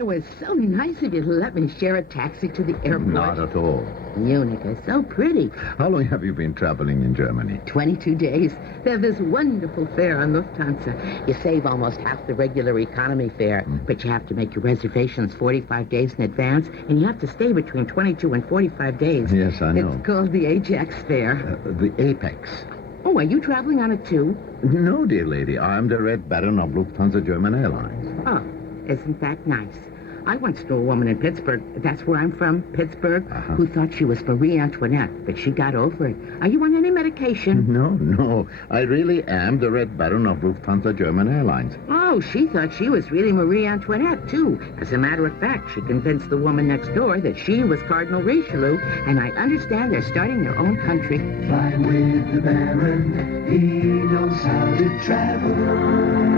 It was so nice of you to let me share a taxi to the airport. Not at all. Munich is so pretty. How long have you been traveling in Germany? 22 days. They have this wonderful fare on Lufthansa. You save almost half the regular economy fare, but you have to make your reservations 45 days in advance, and you have to stay between 22 and 45 days. Yes, I know. It's called the Ajax fare. The Apex. Oh, are you traveling on it too? No, dear lady. I'm the Red Baron of Lufthansa German Airlines. Oh, isn't that nice? I once knew a woman in Pittsburgh, that's where I'm from, Pittsburgh, who thought she was Marie Antoinette, but she got over it. Are you on any medication? No. I really am the Red Baron of Lufthansa German Airlines. Oh, she thought she was really Marie Antoinette, too. As a matter of fact, she convinced the woman next door that she was Cardinal Richelieu, and I understand they're starting their own country. Fly with the Baron, he knows how to travel.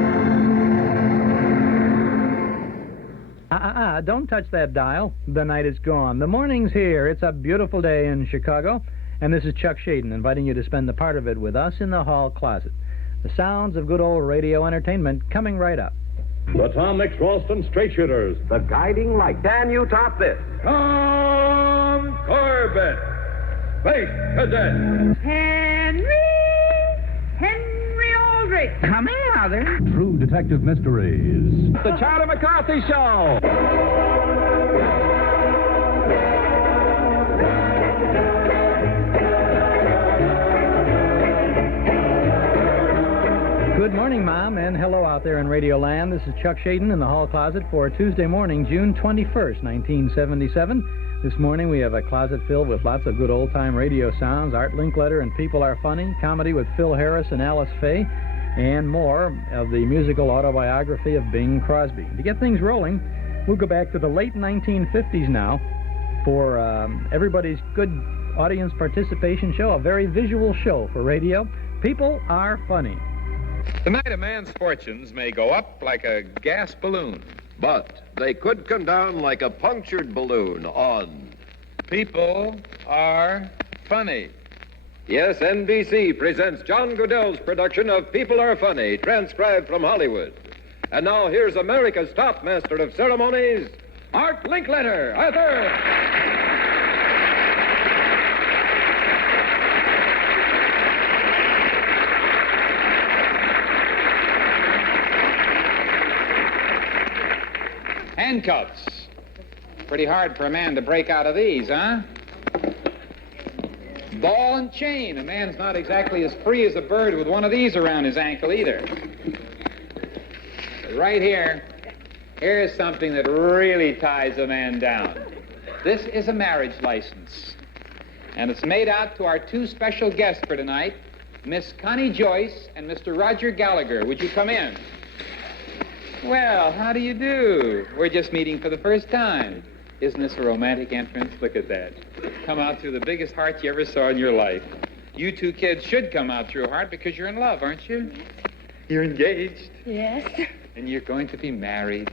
Don't touch that dial. The night is gone. The morning's here. It's a beautiful day in Chicago. And this is Chuck Shaden inviting you to spend the part of it with us in the hall closet. The sounds of good old radio entertainment coming right up. The Tom Mix Ralston Straight Shooters. The guiding light. Can you top this? Tom Corbett. Space Cadet. Henry Aldrich. Come in, Mother. True Detective Mysteries. The Charlie McCarthy Show. Good morning, Mom, and hello out there in Radio Land. This is Chuck Shaden in the hall closet for Tuesday morning, June 21st, 1977. This morning we have a closet filled with lots of good old-time radio sounds, Art Linkletter and People Are Funny, comedy with Phil Harris and Alice Faye, and more of the musical autobiography of Bing Crosby. To get things rolling, we'll go back to the late 1950s now for everybody's good audience participation show, a very visual show for radio. People Are Funny. Tonight, a man's fortunes may go up like a gas balloon. But they could come down like a punctured balloon on People Are Funny. Yes, NBC presents John Goodell's production of People Are Funny, transcribed from Hollywood. And now here's America's top master of ceremonies, Art Linkletter, Arthur. Handcuffs. Pretty hard for a man to break out of these, huh? Ball and chain. A man's not exactly as free as a bird with one of these around his ankle either. But right here, here's something that really ties a man down. This is a marriage license. And it's made out to our two special guests for tonight, Miss Connie Joyce and Mr. Roger Gallagher. Would you come in? Well, how do you do? We're just meeting for the first time. Isn't this a romantic entrance? Look at that. Come out through the biggest heart you ever saw in your life. You two kids should come out through a heart because you're in love, aren't you? You're engaged? Yes. And you're going to be married?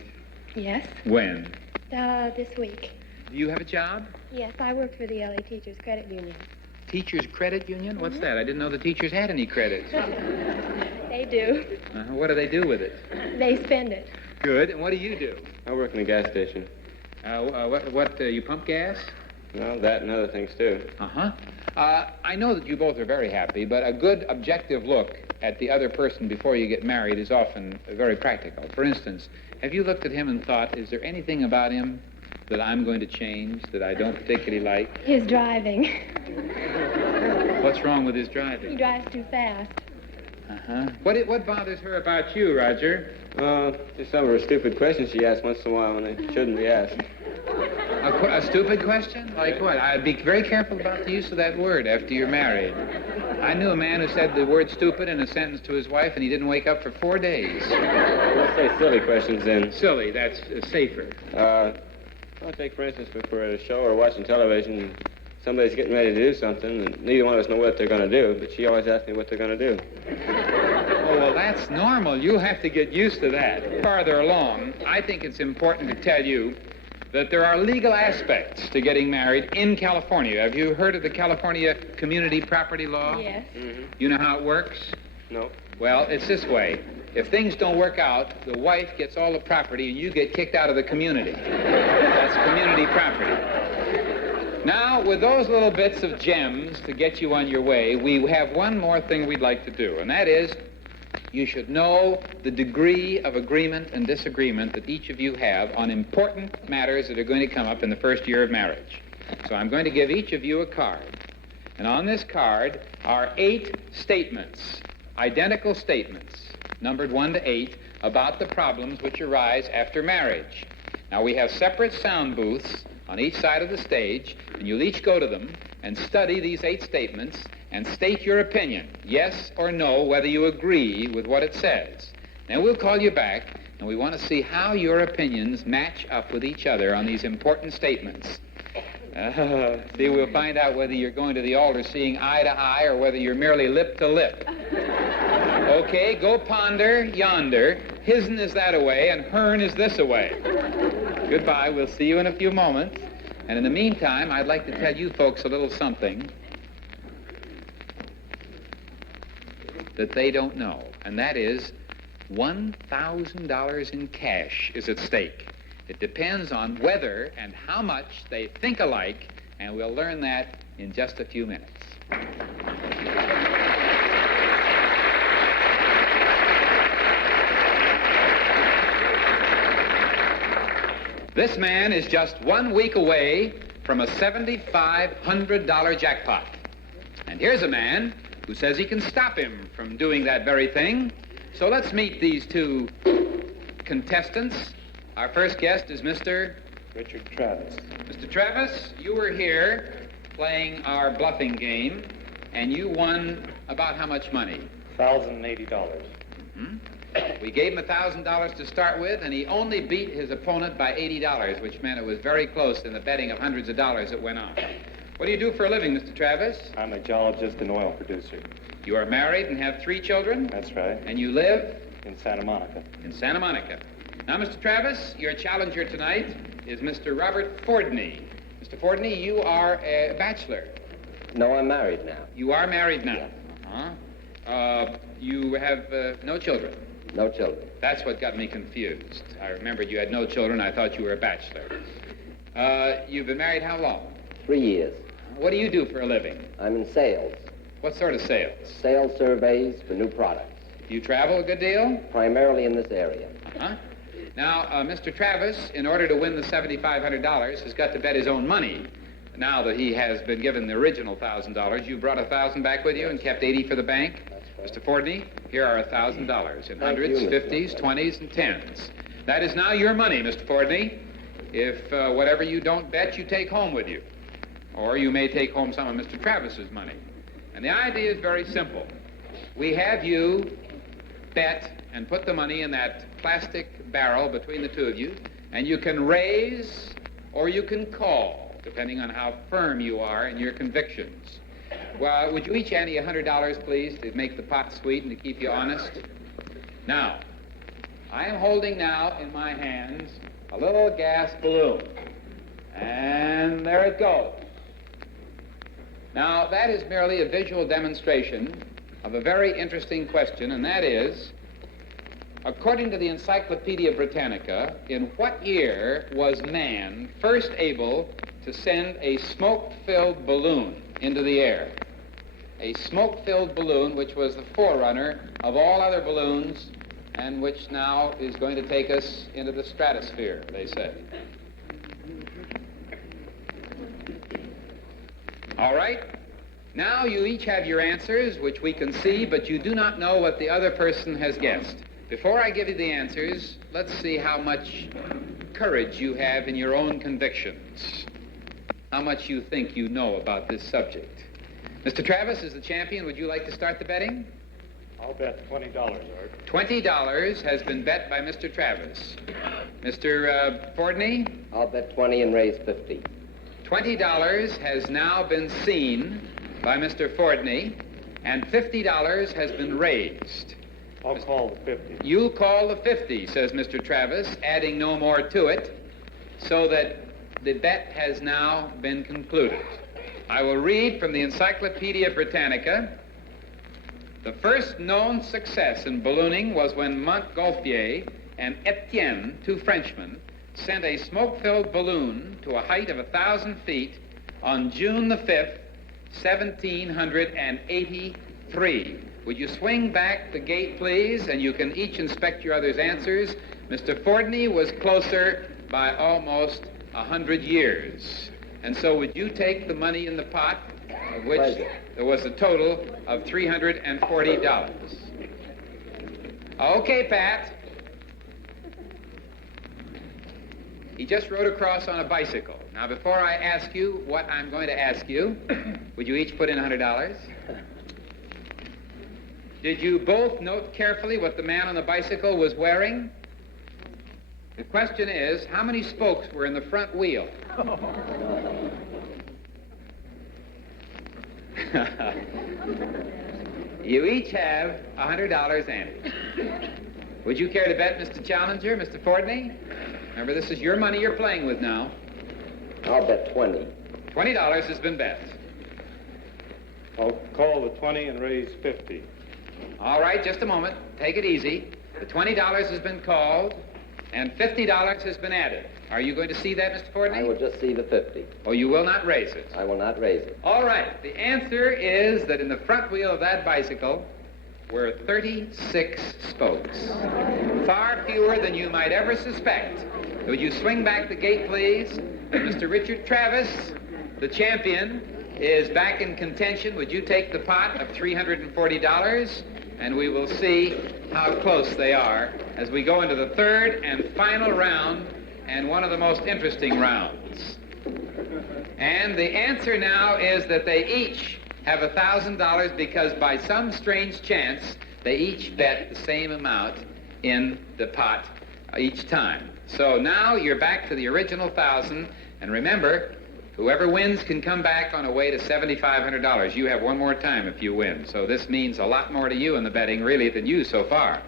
Yes. When? This week. Do you have a job? Yes, I work for the LA Teachers Credit Union. Teachers Credit Union? What's that? I didn't know the teachers had any credit. They do. What do they do with it? They spend it. Good. And what do you do? I work in a gas station. You pump gas? Well, that and other things, too. I know that you both are very happy, but a good objective look at the other person before you get married is often very practical. For instance, have you looked at him and thought, is there anything about him that I'm going to change that I don't particularly like? His driving. What's wrong with his driving? He drives too fast. What bothers her about you, Roger? Just some of her stupid questions she asks once in a while when they shouldn't be asked. A stupid question? Like what? I'd be very careful about the use of that word after you're married. I knew a man who said the word stupid in a sentence to his wife, and he didn't wake up for 4 days. Let's say silly questions, then. Silly, that's safer. I'll take, for instance, if we're at a show or watching television, and somebody's getting ready to do something, and neither one of us know what they're going to do, but she always asks me what they're going to do. Oh, well, that's normal. You have to get used to that. Farther along, I think it's important to tell you that there are legal aspects to getting married in California. Have you heard of the California Community Property Law? Yes. You know how it works? No. Well, it's this way. If things don't work out, the wife gets all the property and you get kicked out of the community. That's community property. Now, with those little bits of gems to get you on your way, we have one more thing we'd like to do, and that is you should know the degree of agreement and disagreement that each of you have on important matters that are going to come up in the first year of marriage. So I'm going to give each of you a card. And on this card are 8 statements, identical statements, numbered 1 to 8, about the problems which arise after marriage. Now, we have separate sound booths on each side of the stage, and you'll each go to them and study these 8 statements and state your opinion, yes or no, whether you agree with what it says. Then we'll call you back, and we want to see how your opinions match up with each other on these important statements. See, we'll find out whether you're going to the altar seeing eye to eye or whether you're merely lip to lip. Okay, go ponder yonder. His'n is that away, and hern is this away. Goodbye. We'll see you in a few moments. And in the meantime, I'd like to tell you folks a little something that they don't know, and that is $1,000 in cash is at stake. It depends on whether and how much they think alike, and we'll learn that in just a few minutes. This man is just 1 week away from a $7,500 jackpot. And here's a man who says he can stop him from doing that very thing. So let's meet these 2 contestants. Our first guest is Mr. Richard Travis. Mr. Travis, you were here playing our bluffing game, and you won about how much money? $1,080. Mm-hmm. We gave him $1,000 to start with, and he only beat his opponent by $80, which meant it was very close in the betting of hundreds of dollars that went on. What do you do for a living, Mr. Travis? I'm a geologist and oil producer. You are married and have 3 children? That's right. And you live? In Santa Monica. In Santa Monica. Now, Mr. Travis, your challenger tonight is Mr. Robert Fordney. Mr. Fordney, you are a bachelor. No, I'm married now. You are married now? Yeah. Uh-huh. You have no children? No children. That's what got me confused. I remembered you had no children. I thought you were a bachelor. You've been married how long? 3 years. What do you do for a living? I'm in sales. What sort of sales? Sales surveys for new products. You travel a good deal? Primarily in this area. Uh-huh. Now, Mr. Travis, in order to win the $7,500, has got to bet his own money. Now that he has been given the original $1,000, you brought $1,000 back with you and kept $80 for the bank? Mr. Fordney, here are $1,000 in hundreds, 50s, 20s, and 10s. That is now your money, Mr. Fordney. If whatever you don't bet, you take home with you. Or you may take home some of Mr. Travis's money. And the idea is very simple. We have you bet and put the money in that plastic barrel between the 2 of you, and you can raise or you can call, depending on how firm you are in your convictions. Well, would you each ante $100, please, to make the pot sweet and to keep you honest? Now, I am holding now in my hands a little gas balloon. And there it goes. Now, that is merely a visual demonstration of a very interesting question, and that is, according to the Encyclopedia Britannica, in what year was man first able to send a smoke-filled balloon into the air? A smoke-filled balloon which was the forerunner of all other balloons and which now is going to take us into the stratosphere, they say. All right. Now you each have your answers, which we can see, but you do not know what the other person has guessed. Before I give you the answers, let's see how much courage you have in your own convictions. How much you think you know about this subject. Mr. Travis is the champion. Would you like to start the betting? I'll bet $20, Art. $20 has been bet by Mr. Travis. Mr. Fordney? I'll bet 20 and raise 50. $20 has now been seen by Mr. Fordney, and $50 has been raised. I'll call the 50. You'll call the 50, says Mr. Travis, adding no more to it, so that the bet has now been concluded. I will read from the Encyclopedia Britannica The first known success in ballooning was when Montgolfier and Etienne, two Frenchmen, sent a smoke-filled balloon to a height of 1,000 feet on June the 5th, 1783. Would you swing back the gate, please, and you can each inspect your other's answers. Mr. Fordney was closer by almost 100 years. And so would you take the money in the pot, of which there was a total of $340? Okay, Pat. He just rode across on a bicycle. Now, before I ask you what I'm going to ask you, would you each put in $100? Did you both note carefully what the man on the bicycle was wearing? The question is, how many spokes were in the front wheel? You each have $100 handy. Would you care to bet, Mr. Challenger, Mr. Fordney? Remember, this is your money you're playing with now. I'll bet 20. $20 has been bet. I'll call the 20 and raise 50. All right, just a moment. Take it easy. The $20 has been called, and $50 has been added. Are you going to see that, Mr. Fordney? I will just see the 50. Oh, you will not raise it? I will not raise it. All right. The answer is that in the front wheel of that bicycle were 36 spokes. Far fewer than you might ever suspect. Would you swing back the gate, please? Mr. Richard Travis, the champion, is back in contention. Would you take the pot of $340? And we will see how close they are as we go into the third and final round, and one of the most interesting rounds. And the answer now is that they each have $1,000 because by some strange chance, they each bet the same amount in the pot each time. So now you're back to the original 1,000, and remember, whoever wins can come back on a way to $7,500. You have one more time if you win. So this means a lot more to you in the betting, really, than you so far.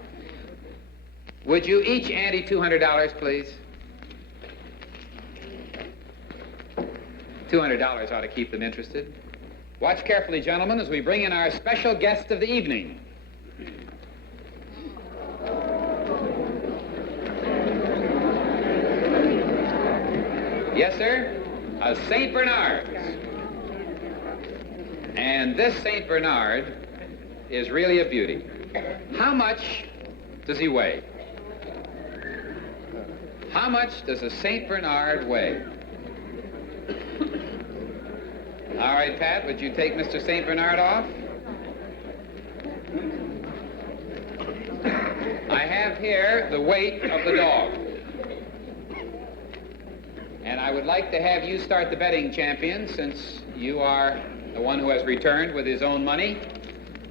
Would you each ante $200, please? $200 ought to keep them interested. Watch carefully, gentlemen, as we bring in our special guest of the evening. Yes, sir? A St. Bernard. And this St. Bernard is really a beauty. How much does he weigh? How much does a St. Bernard weigh? All right, Pat, would you take Mr. St. Bernard off? I have here the weight of the dog. And I would like to have you start the betting, champion, since you are the one who has returned with his own money.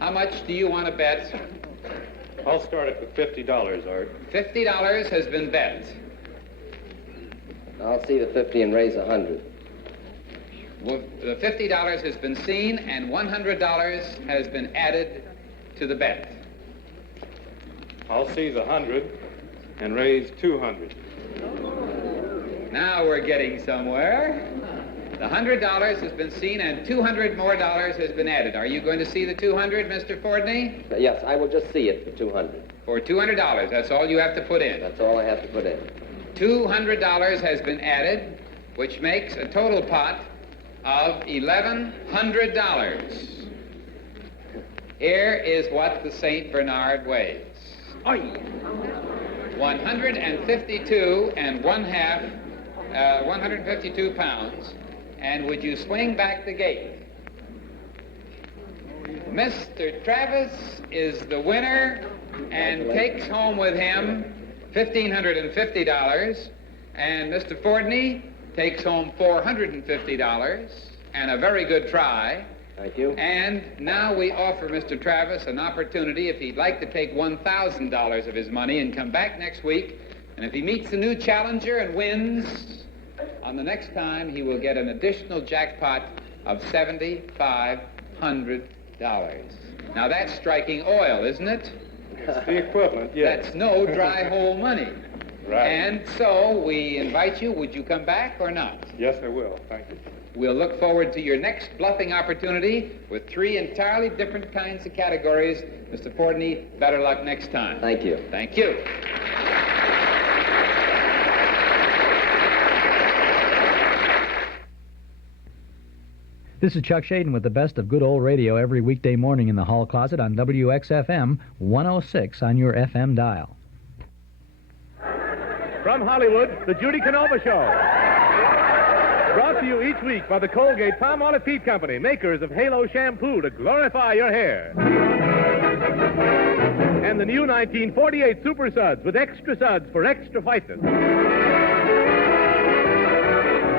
How much do you want to bet? I'll start it with $50, Art. $50 has been bet. I'll see the 50 and raise 100. Well, the $50 has been seen, and $100 has been added to the bet. I'll see the 100 and raise 200. Now we're getting somewhere. The $100 has been seen, and $200 more has been added. Are you going to see the 200, Mr. Fordney? Yes, I will just see it for 200. For $200, that's all you have to put in. That's all I have to put in. $200 has been added, which makes a total pot of $1,100. Here is what the St. Bernard weighs. 152 and 152 pounds. And would you swing back the gate? Mr. Travis is the winner and takes home with him $1,550. And Mr. Fordney takes home $450 and a very good try. Thank you. And now we offer Mr. Travis an opportunity, if he'd like to take $1,000 of his money and come back next week, and if he meets the new challenger and wins, on the next time he will get an additional jackpot of $7,500. Now that's striking oil, isn't it? It's the equivalent, yes. That's no dry hole money. Right. And so we invite you. Would you come back or not? Yes, I will. Thank you. We'll look forward to your next bluffing opportunity with 3 entirely different kinds of categories. Mr. Fordney, better luck next time. Thank you. Thank you. This is Chuck Shaden with the best of good old radio every weekday morning in the hall closet on WXFM 106 on your FM dial. From Hollywood, the Judy Canova Show. Brought to you each week by the Colgate Palmolive Peat Company, makers of Halo Shampoo to glorify your hair. And the new 1948 Super Suds with extra suds for extra whiteness.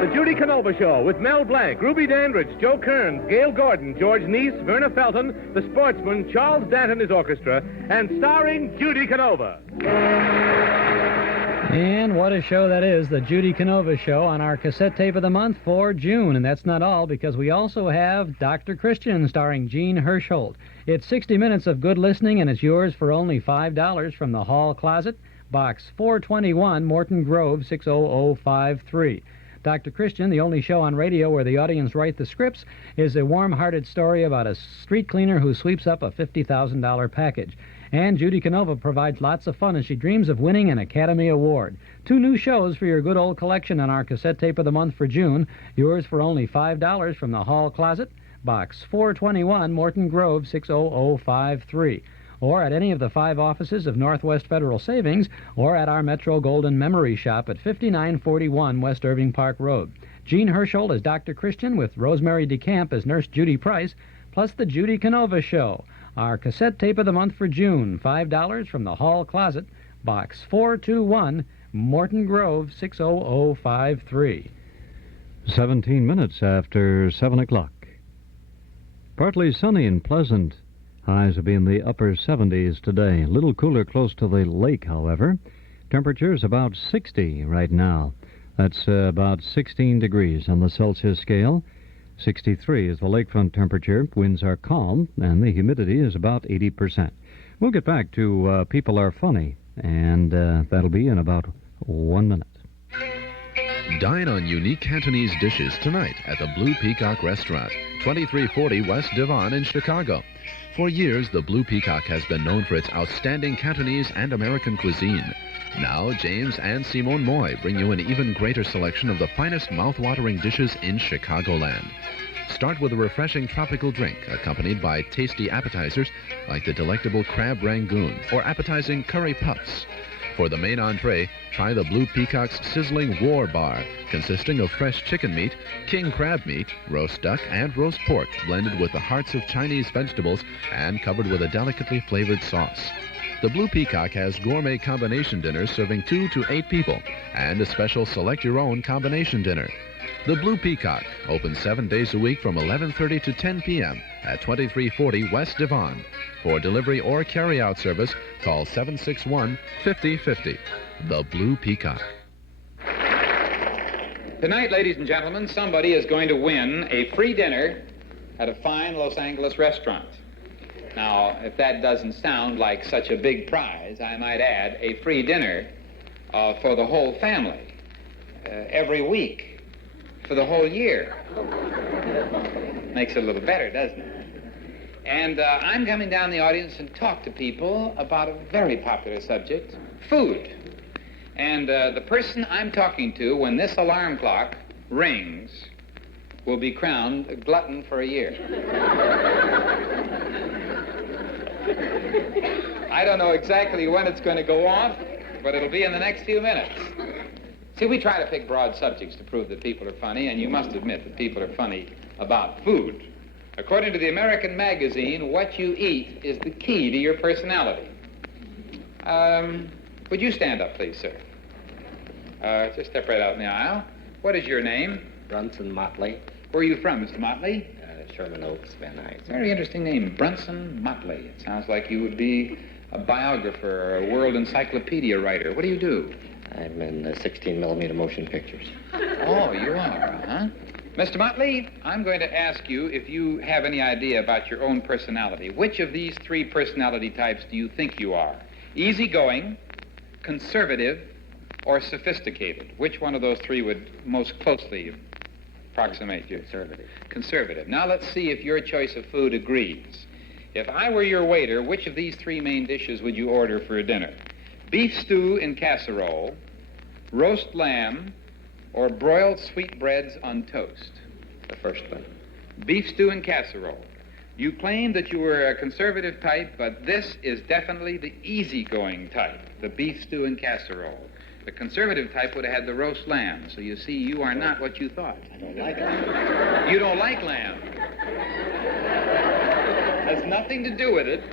The Judy Canova Show with Mel Blanc, Ruby Dandridge, Joe Kearns, Gail Gordon, George Neese, Verna Felton, the Sportsman, Charles Dant and his orchestra, and starring Judy Canova. And what a show that is, the Judy Canova Show on our cassette tape of the month for June. And that's not all, because we also have Dr. Christian starring Jean Hersholt. It's 60 minutes of good listening, and it's yours for only $5 from the hall closet, Box 421, Morton Grove, 60053. Dr. Christian, the only show on radio where the audience write the scripts, is a warm-hearted story about a street cleaner who sweeps up a $50,000 package. And Judy Canova provides lots of fun as she dreams of winning an Academy Award. 2 new shows for your good old collection on our cassette tape of the month for June. Yours for only $5 from the hall closet, Box 421, Morton Grove, 60053. Or at any of the 5 offices of Northwest Federal Savings, or at our Metro Golden Memory Shop at 5941 West Irving Park Road. Jean Hersholt as Dr. Christian with Rosemary DeCamp as Nurse Judy Price, plus the Judy Canova Show. Our cassette tape of the month for June, $5 from the hall closet, Box 421, Morton Grove, 60053. 17 minutes after 7 o'clock. Partly sunny and pleasant. Highs will be in the upper 70s today. A little cooler close to the lake, however. Temperature's about 60 right now. That's about 16 degrees on the Celsius scale. 63 is the lakefront temperature. Winds are calm, and the humidity is about 80%. We'll get back to People Are Funny, and that'll be in about 1 minute. Dine on unique Cantonese dishes tonight at the Blue Peacock Restaurant, 2340 West Devon in Chicago. For years, the Blue Peacock has been known for its outstanding Cantonese and American cuisine. Now, James and Simone Moy bring you an even greater selection of the finest mouth-watering dishes in Chicagoland. Start with a refreshing tropical drink, accompanied by tasty appetizers like the delectable crab rangoon or appetizing curry puffs. For the main entree, try the Blue Peacock's sizzling war bar, consisting of fresh chicken meat, king crab meat, roast duck, and roast pork, blended with the hearts of Chinese vegetables and covered with a delicately flavored sauce. The Blue Peacock has gourmet combination dinners serving 2 to 8 people, and a special select-your-own combination dinner. The Blue Peacock, open 7 days a week from 11:30 to 10 p.m. at 2340 West Devon. For delivery or carry-out service, call 761-5050. The Blue Peacock. Tonight, ladies and gentlemen, somebody is going to win a free dinner at a fine Los Angeles restaurant. Now, if that doesn't sound like such a big prize, I might add a free dinner for the whole family every week for the whole year. Makes it a little better, doesn't it? And I'm coming down the audience and talk to people about a very popular subject, food. And the person I'm talking to, when this alarm clock rings, will be crowned a glutton for a year. I don't know exactly when it's going to go off, but it'll be in the next few minutes. See, we try to pick broad subjects to prove that people are funny, and you must admit that people are funny about food. According to the American magazine, what you eat is the key to your personality. Would you stand up, please, sir? Just step right out in the aisle. What is your name? Brunson Motley. Where are you from, Mr. Motley? Sherman Oaks, Van Nuys. Very interesting name, Brunson Motley. It sounds like you would be a biographer or a world encyclopedia writer. What do you do? I'm in 16mm motion pictures. Oh, you are, huh? Mr. Motley, I'm going to ask you if you have any idea about your own personality. Which of these 3 personality types do you think you are? Easygoing, conservative, or sophisticated? Which one of those 3 would most closely Approximate you. Conservative. Conservative. Now let's see if your choice of food agrees. If I were your waiter, which of these three main dishes would you order for a dinner? Beef stew in casserole, roast lamb, or broiled sweetbreads on toast? The first one. Beef stew in casserole. You claimed that you were a conservative type, but this is definitely the easygoing type, the beef stew in casserole. The conservative type would have had the roast lamb, so you see, you are not what you thought. I don't like lamb. You don't like lamb. Has nothing to do with it.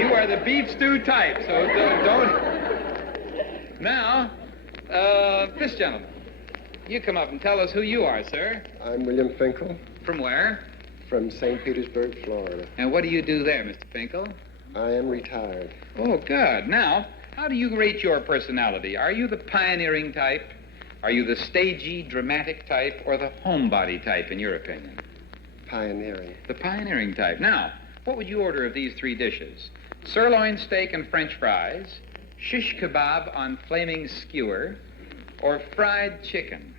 You are the beef stew type, so don't. Now, this gentleman, you come up and tell us who you are, sir. I'm William Finkel. From where? From St. Petersburg, Florida. And what do you do there, Mr. Finkel? I am retired. Oh, good. Now, how do you rate your personality? Are you the pioneering type? Are you the stagey, dramatic type, or the homebody type, in your opinion? Pioneering. The pioneering type. Now, what would you order of these three dishes? Sirloin steak and French fries, shish kebab on flaming skewer, or fried chicken?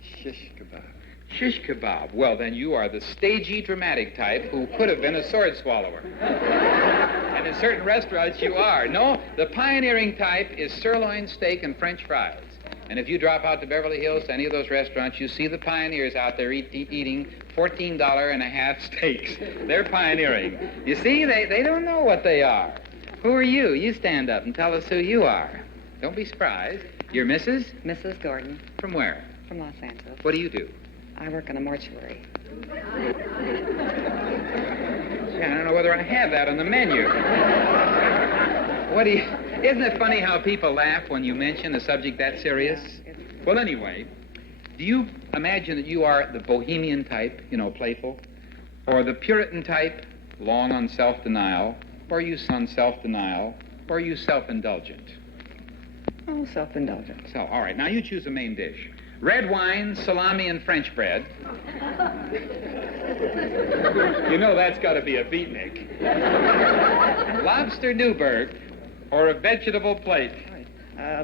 Shish kebab. Shish kebab. Well, then you are the stagey, dramatic type who could have been a sword swallower. And in certain restaurants, you are. No, the pioneering type is sirloin steak and French fries. And if you drop out to Beverly Hills, to any of those restaurants, you see the pioneers out there eating $14.50 steaks. They're pioneering. You see, they don't know what they are. Who are you? You stand up and tell us who you are. Don't be surprised. You're Mrs.? Mrs. Gordon. From where? From Los Angeles. What do you do? I work in a mortuary. Gee, I don't know whether I have that on the menu. Isn't it funny how people laugh when you mention a subject that serious? Well, anyway, do you imagine that you are the bohemian type, playful? Or the Puritan type, long on self-denial? Or are you on self-denial? Or are you self-indulgent? Oh, self-indulgent. So, all right, now you choose a main dish. Red wine, salami, and French bread. You know that's got to be a beatnik. Lobster Newburg, or a vegetable plate.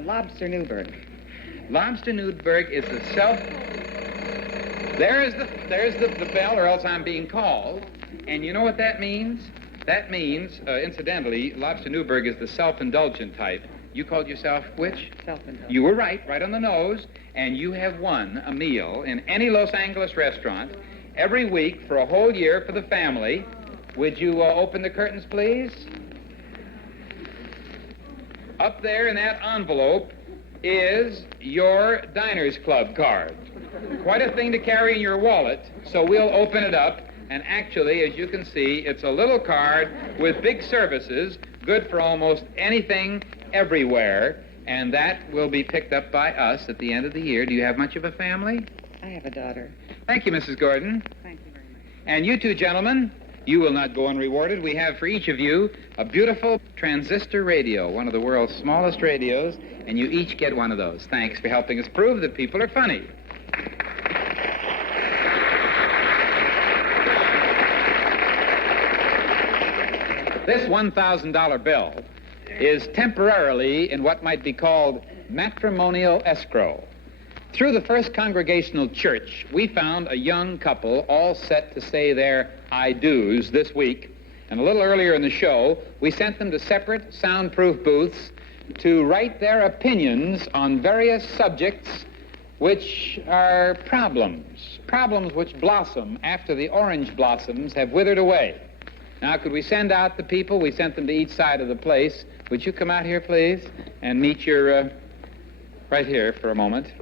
Lobster Newburg. Lobster Newburg is the There's the bell, or else I'm being called. And you know what that means? That means, incidentally, Lobster Newburg is the self-indulgent type. You called yourself which? Self-indulgent. You were right on the nose, and you have won a meal in any Los Angeles restaurant every week for a whole year for the family. Would you open the curtains, please? Up there in that envelope is your Diners Club card. Quite a thing to carry in your wallet, so we'll open it up. And actually, as you can see, it's a little card with big services, good for almost anything, everywhere, and that will be picked up by us at the end of the year. Do you have much of a family? I have a daughter. Thank you, Mrs. Gordon. Thank you very much. And you two gentlemen, you will not go unrewarded. We have for each of you a beautiful transistor radio, one of the world's smallest radios, and you each get one of those. Thanks for helping us prove that people are funny. This $1,000 bill is temporarily in what might be called matrimonial escrow. Through the First Congregational Church, we found a young couple all set to say their I do's this week. And a little earlier in the show, we sent them to separate soundproof booths to write their opinions on various subjects which are problems which blossom after the orange blossoms have withered away. Now, could we send out the people? We sent them to each side of the place. Would you come out here, please, and meet your, right here for a moment.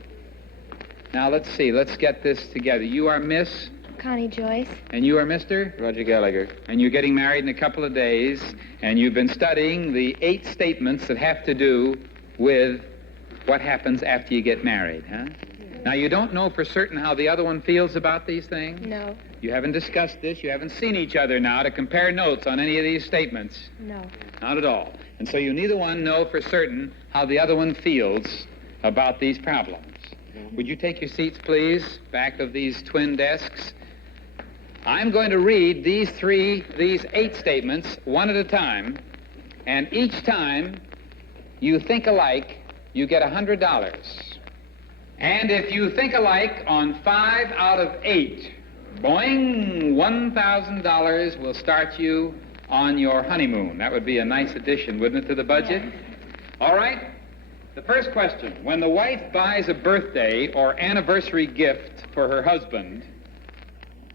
Now, let's see. Let's get this together. You are Miss? Connie Joyce. And you are Mr.? Roger Gallagher. And you're getting married in a couple of days, and you've been studying the 8 statements that have to do with what happens after you get married, huh? Now, you don't know for certain how the other one feels about these things? No. You haven't discussed this. You haven't seen each other now to compare notes on any of these statements. No. Not at all. And so you neither one know for certain how the other one feels about these problems. Would you take your seats, please, back of these twin desks? I'm going to read these 8 statements one at a time, and each time you think alike, you get $100. And if you think alike on 5 out of 8, boing, $1,000 will start you on your honeymoon. That would be a nice addition, wouldn't it, to the budget? Yes. All right. The first question. When the wife buys a birthday or anniversary gift for her husband,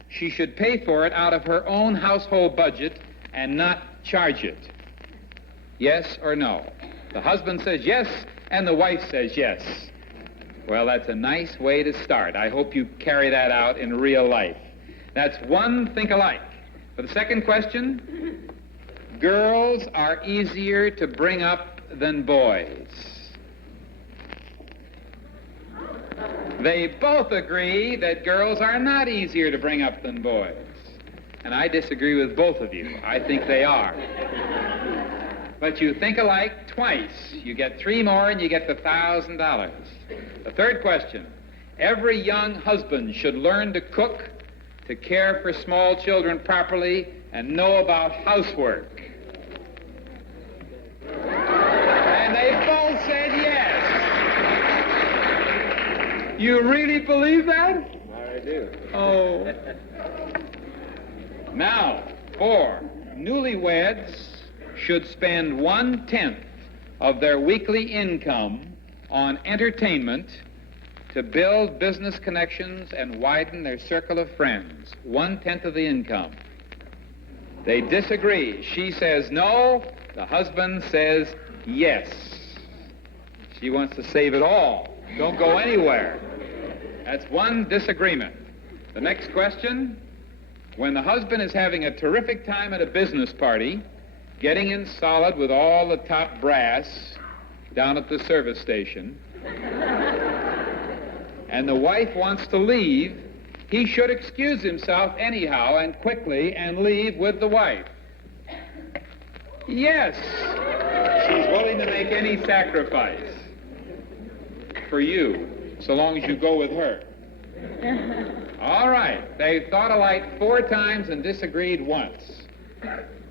she should pay for it out of her own household budget and not charge it. Yes or no? The husband says yes, and the wife says yes. Well, that's a nice way to start. I hope you carry that out in real life. That's one think alike. For the second question, girls are easier to bring up than boys. They both agree that girls are not easier to bring up than boys. And I disagree with both of you. I think they are. But you think alike twice. You get 3 more and you get the $1,000. The third question. Every young husband should learn to cook, to care for small children properly, and know about housework. And they both said yes. You really believe that? I do. Oh. Now, 4. Newlyweds should spend 1/10 of their weekly income on entertainment to build business connections and widen their circle of friends. 1/10 of the income. They disagree. She says no. The husband says yes. She wants to save it all. Don't go anywhere. That's one disagreement. The next question. When the husband is having a terrific time at a business party, getting in solid with all the top brass down at the service station, and the wife wants to leave, he should excuse himself anyhow and quickly and leave with the wife. Yes, she's willing to make any sacrifice for you, so long as you go with her. All right, they thought alike 4 times and disagreed once.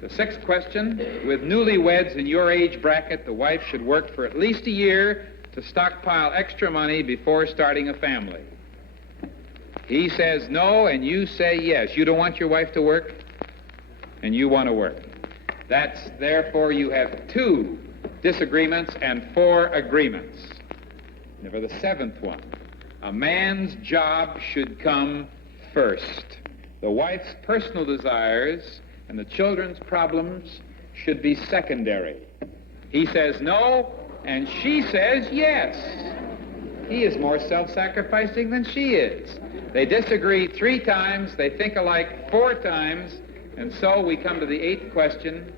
The 6th question, with newlyweds in your age bracket, the wife should work for at least a year to stockpile extra money before starting a family. He says no, and you say yes. You don't want your wife to work, and you want to work. Therefore, you have 2 disagreements and 4 agreements. Now for the 7th one, a man's job should come first. The wife's personal desires and the children's problems should be secondary. He says no, and she says yes. He is more self-sacrificing than she is. They disagree 3 times, they think alike 4 times, and so we come to the 8th question.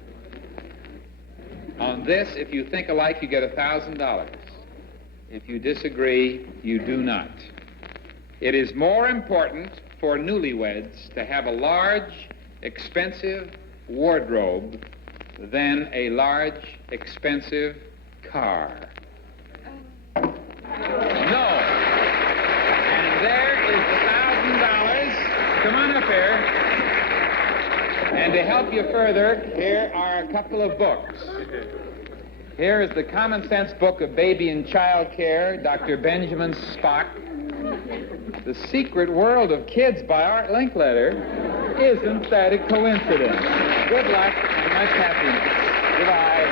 On this, if you think alike, you get $1,000. If you disagree, you do not. It is more important for newlyweds to have a large, expensive wardrobe than a large, expensive car. No. And there is $1,000. Come on up here. And to help you further, here are a couple of books. Here is the Common Sense Book of Baby and Child Care, Dr. Benjamin Spock. The Secret World of Kids by Art Linkletter. Isn't that a coincidence? Good luck and much happiness. Goodbye.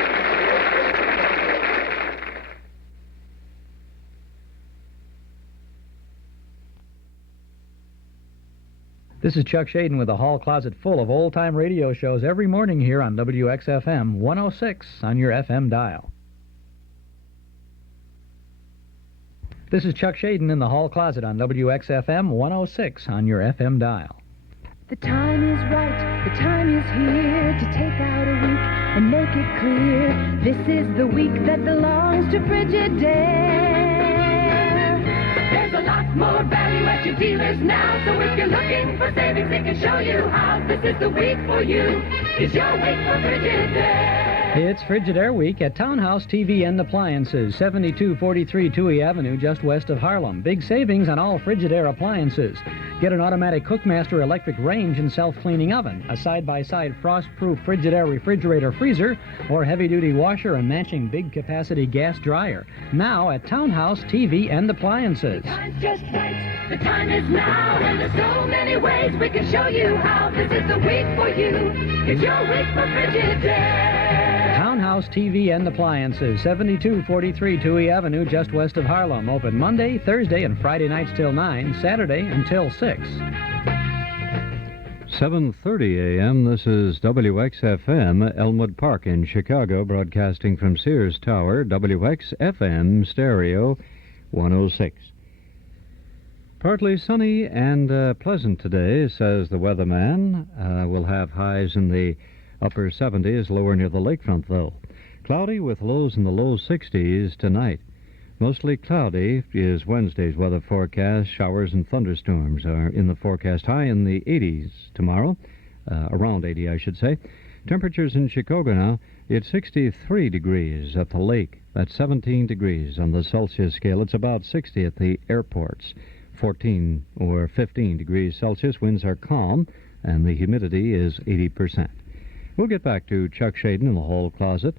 This is Chuck Shaden with a hall closet full of old-time radio shows every morning here on WXFM 106 on your FM dial. This is Chuck Shaden in the hall closet on WXFM 106 on your FM dial. The time is right, the time is here to take out a week and make it clear. This is the week that belongs to Frigidaire. There's a lot more value at your dealers now, so if you're looking for savings, they can show you how. This is the week for you. It's your week for Frigidaire. It's Frigidaire Week at Townhouse TV and Appliances, 7243 Touhy Avenue, just west of Harlem. Big savings on all Frigidaire appliances. Get an automatic Cookmaster electric range and self-cleaning oven, a side-by-side frost-proof Frigidaire refrigerator freezer, or heavy-duty washer and matching big-capacity gas dryer. Now at Townhouse TV and Appliances. The time's just right. The time is now, and there's so many ways we can show you how. This is the week for you. It's your week for Frigidaire. Townhouse TV and Appliances, 7243 Touhy Avenue, just west of Harlem. Open Monday, Thursday, and Friday nights till 9, Saturday until 6. 7:30 a.m. This is WXFM, Elmwood Park in Chicago, broadcasting from Sears Tower, WXFM Stereo 106. Partly sunny and pleasant today, says the weatherman. We'll have highs in the upper 70s, lower near the lakefront, though. Cloudy with lows in the low 60s tonight. Mostly cloudy is Wednesday's weather forecast. Showers and thunderstorms are in the forecast. High in the 80s tomorrow, around 80, I should say. Temperatures in Chicago now, it's 63 degrees at the lake. That's 17 degrees on the Celsius scale. It's about 60 at the airports. 14 or 15 degrees Celsius. Winds are calm, and the humidity is 80%. We'll get back to Chuck Shaden in the hall closet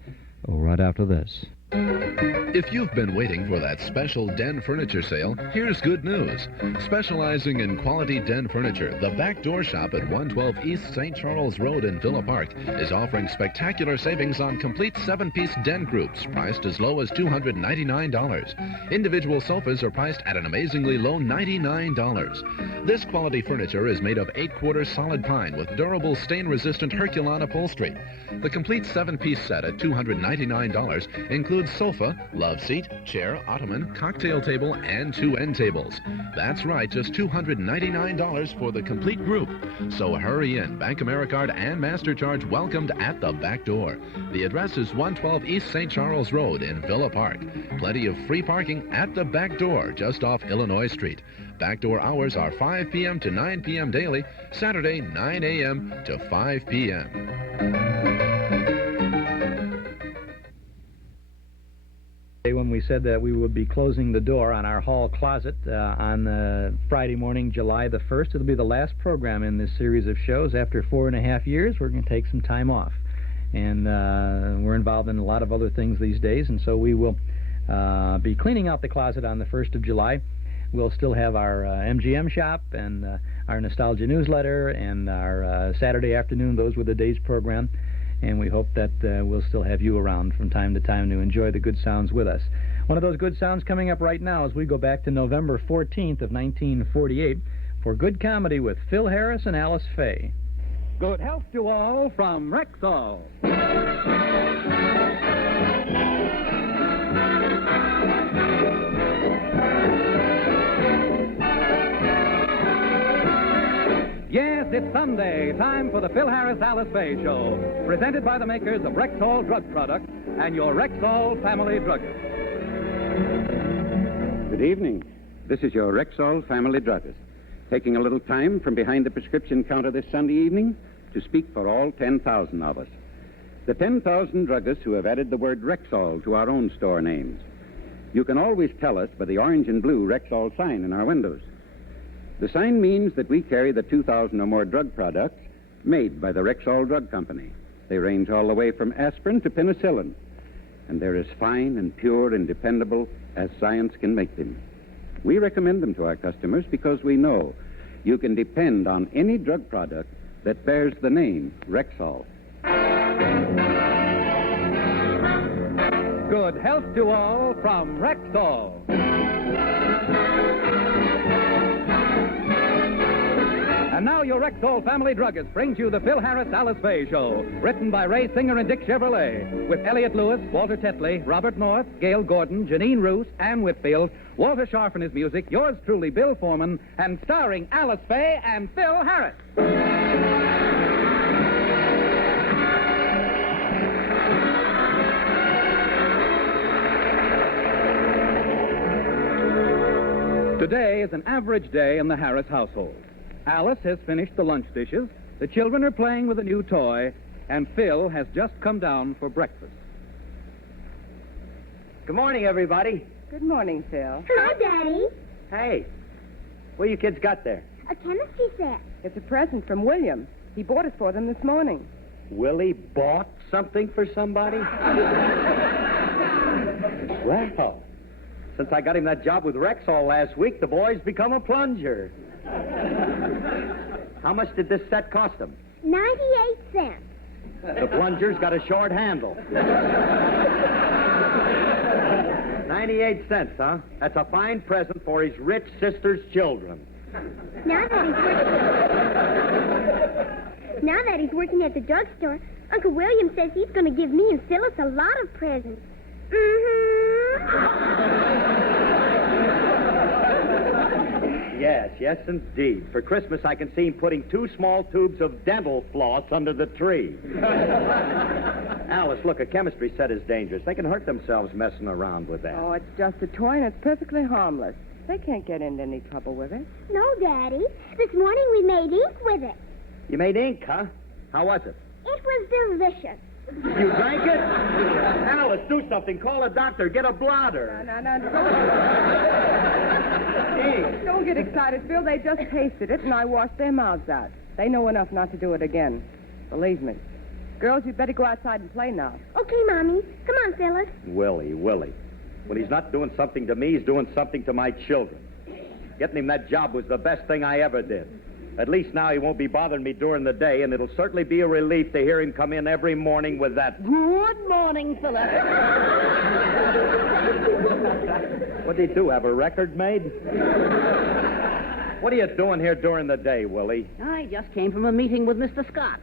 right after this. If you've been waiting for that special den furniture sale, here's good news. Specializing in quality den furniture, the Back Door Shop at 112 East St. Charles Road in Villa Park is offering spectacular savings on complete 7-piece den groups, priced as low as $299. Individual sofas are priced at an amazingly low $99. This quality furniture is made of 8-quarter solid pine with durable stain-resistant Herculon upholstery. The complete 7-piece set at $299 includes sofa, love seat, chair, ottoman, cocktail table, and 2 end tables. That's right, just $299 for the complete group. So hurry in. Bank AmeriCard and MasterCharge welcomed at the Back Door. The address is 112 East St. Charles Road in Villa Park. Plenty of free parking at the Back Door, just off Illinois Street. Back Door hours are 5 p.m. to 9 p.m. daily, Saturday 9 a.m. to 5 p.m. When we said that we would be closing the door on our hall closet on Friday morning, July the 1st. It'll be the last program in this series of shows. After 4.5 years, we're going to take some time off. And we're involved in a lot of other things these days, and so we will be cleaning out the closet on the 1st of July. We'll still have our MGM shop and our nostalgia newsletter and our Saturday afternoon. Those were the day's program. And we hope that we'll still have you around from time to time to enjoy the good sounds with us. One of those good sounds coming up right now as we go back to November 14th of 1948 for good comedy with Phil Harris and Alice Faye. Good health to all from Rexall. Yes, it's Sunday, time for the Phil Harris Alice Faye Show, presented by the makers of Rexall Drug Products and your Rexall Family Druggist. Good evening. This is your Rexall Family Druggist, taking a little time from behind the prescription counter this Sunday evening to speak for all 10,000 of us. The 10,000 druggists who have added the word Rexall to our own store names. You can always tell us by the orange and blue Rexall sign in our windows. The sign means that we carry the 2,000 or more drug products made by the Rexall Drug Company. They range all the way from aspirin to penicillin, and they're as fine and pure and dependable as science can make them. We recommend them to our customers because we know you can depend on any drug product that bears the name Rexall. Good health to all from Rexall. And now your Rexall Family Druggist brings you the Phil Harris Alice Faye Show, written by Ray Singer and Dick Chevrolet, with Elliot Lewis, Walter Tetley, Robert North, Gail Gordon, Janine Roos, Ann Whitfield, Walter Scharf and his music, yours truly, Bill Foreman, and starring Alice Faye and Phil Harris. Today is an average day in the Harris household. Alice has finished the lunch dishes, the children are playing with a new toy, and Phil has just come down for breakfast. Good morning, everybody. Good morning, Phil. Hi, Daddy. Hey, what you kids got there? A chemistry set. It's a present from William. He bought it for them this morning. Willie bought something for somebody? Well, since I got him that job with Rexall last week, the boy's become a plunger. How much did this set cost him? 98 cents. The plunger's got a short handle. 98 cents, huh? That's a fine present for his rich sister's children. Now that he's working at the drugstore, Uncle William says he's going to give me and Phyllis a lot of presents. Yes, indeed. For Christmas, I can see him putting 2 small tubes of dental floss under the tree. Alice, look, a chemistry set is dangerous. They can hurt themselves messing around with that. Oh, it's just a toy and it's perfectly harmless. They can't get into any trouble with it. No, Daddy. This morning we made ink with it. You made ink, huh? How was it? It was delicious. You drank it? Alice, do something. Call a doctor. Get a blotter. No. Don't get excited, Phil. They just tasted it, and I washed their mouths out. They know enough not to do it again. Believe me. Girls, you'd better go outside and play now. Okay, Mommy. Come on, Phyllis. Willie. When he's not doing something to me, he's doing something to my children. Getting him that job was the best thing I ever did. At least now he won't be bothering me during the day, and it'll certainly be a relief to hear him come in every morning with that... Good morning, Philip. What'd he do, have a record made? What are you doing here during the day, Willie? I just came from a meeting with Mr. Scott.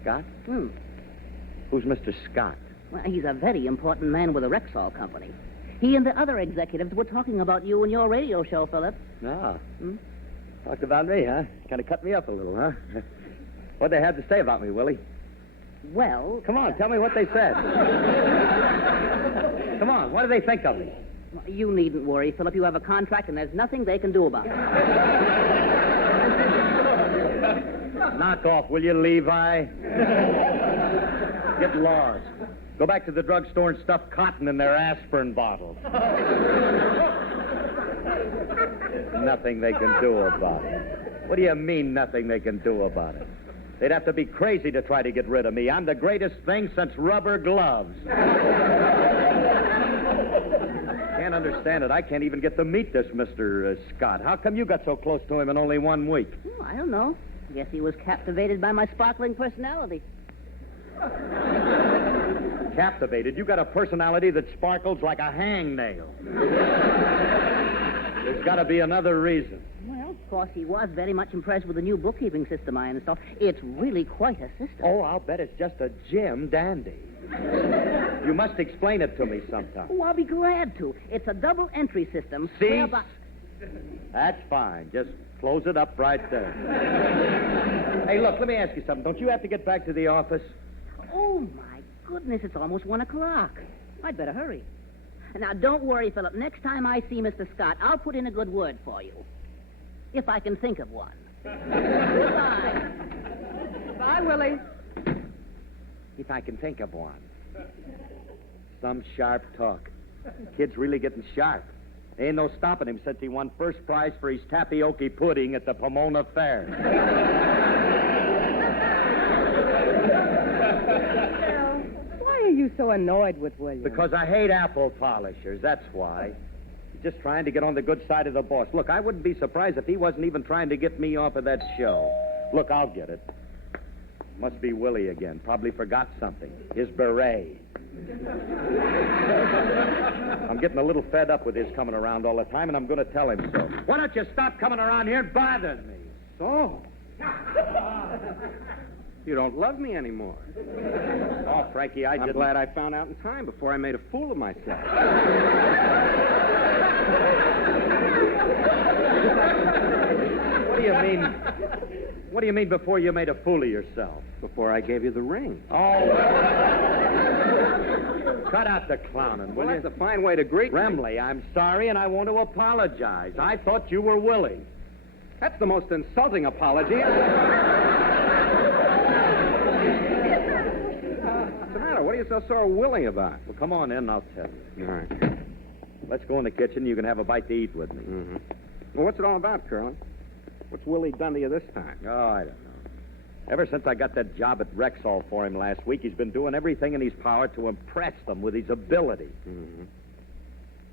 Scott? Who's Mr. Scott? Well, he's a very important man with the Rexall Company. He and the other executives were talking about you and your radio show, Philip. Talked about me, huh? Kind of cut me up a little, huh? What'd they have to say about me, Willie? Well... Come on, tell me what they said. Come on, what do they think of me? You needn't worry, Philip. You have a contract, and there's nothing they can do about it. Knock off, will you, Levi? Get lost. Go back to the drugstore and stuff cotton in their aspirin bottles. Nothing they can do about it. What do you mean, nothing they can do about it? They'd have to be crazy to try to get rid of me. I'm the greatest thing since rubber gloves. Can't understand it. I can't even get to meet this Mr. Scott. How come you got so close to him in only 1 week? Oh, I don't know. I guess he was captivated by my sparkling personality. Captivated? You got a personality that sparkles like a hangnail. There's got to be another reason. Well, of course, he was very much impressed with the new bookkeeping system I installed. It's really quite a system. Oh, I'll bet it's just a Jim dandy. You must explain it to me sometime. Oh, I'll be glad to. It's a double entry system. See? Whereby... That's fine. Just close it up right there. Hey, look, let me ask you something. Don't you have to get back to the office? Oh, my goodness, it's almost 1 o'clock. I'd better hurry. Now, don't worry, Philip. Next time I see Mr. Scott, I'll put in a good word for you. If I can think of one. Goodbye. Bye, Willie. If I can think of one. Some sharp talk. Kid's really getting sharp. Ain't no stopping him since he won first prize for his tapioca pudding at the Pomona Fair. Why are you so annoyed with William? Because I hate apple polishers, that's why. He's just trying to get on the good side of the boss. Look, I wouldn't be surprised if he wasn't even trying to get me off of that show. Look, I'll get it. Must be Willie again. Probably forgot something. His beret. I'm getting a little fed up with his coming around all the time, and I'm going to tell him so. Why don't you stop coming around here and bothering me? So? You don't love me anymore. Oh, Frankie, I'm glad I found out in time before I made a fool of myself. What do you mean? What do you mean before you made a fool of yourself? Before I gave you the ring. Oh. Cut out the clowning, will Well, you? that's a fine way to greet me. Remley, I'm sorry, and I want to apologize. I thought you were Willie. That's the most insulting apology. you so sore Willie about? Well, come on in and I'll tell you. All right. Let's go in the kitchen. You can have a bite to eat with me. Mm-hmm. Well, what's it all about, Curly? What's Willie done to you this time? Oh, I don't know. Ever since I got that job at Rexall for him last week, he's been doing everything in his power to impress them with his ability. Mm-hmm.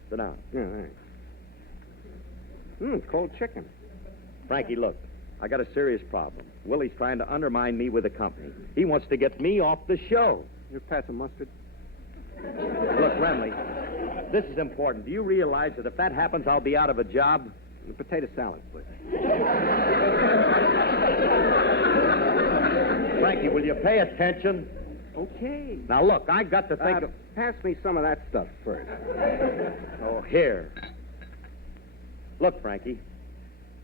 Sit down. Yeah, thanks. Cold chicken. Frankie, look. I got a serious problem. Willie's trying to undermine me with the company. He wants to get me off the show. You pass a mustard? Look, Remley, this is important. Do you realize that if that happens, I'll be out of a job? A potato salad, please. Frankie, will you pay attention? Okay. Now, look, I got to think of... Pass me some of that stuff first. Oh, here. Look, Frankie,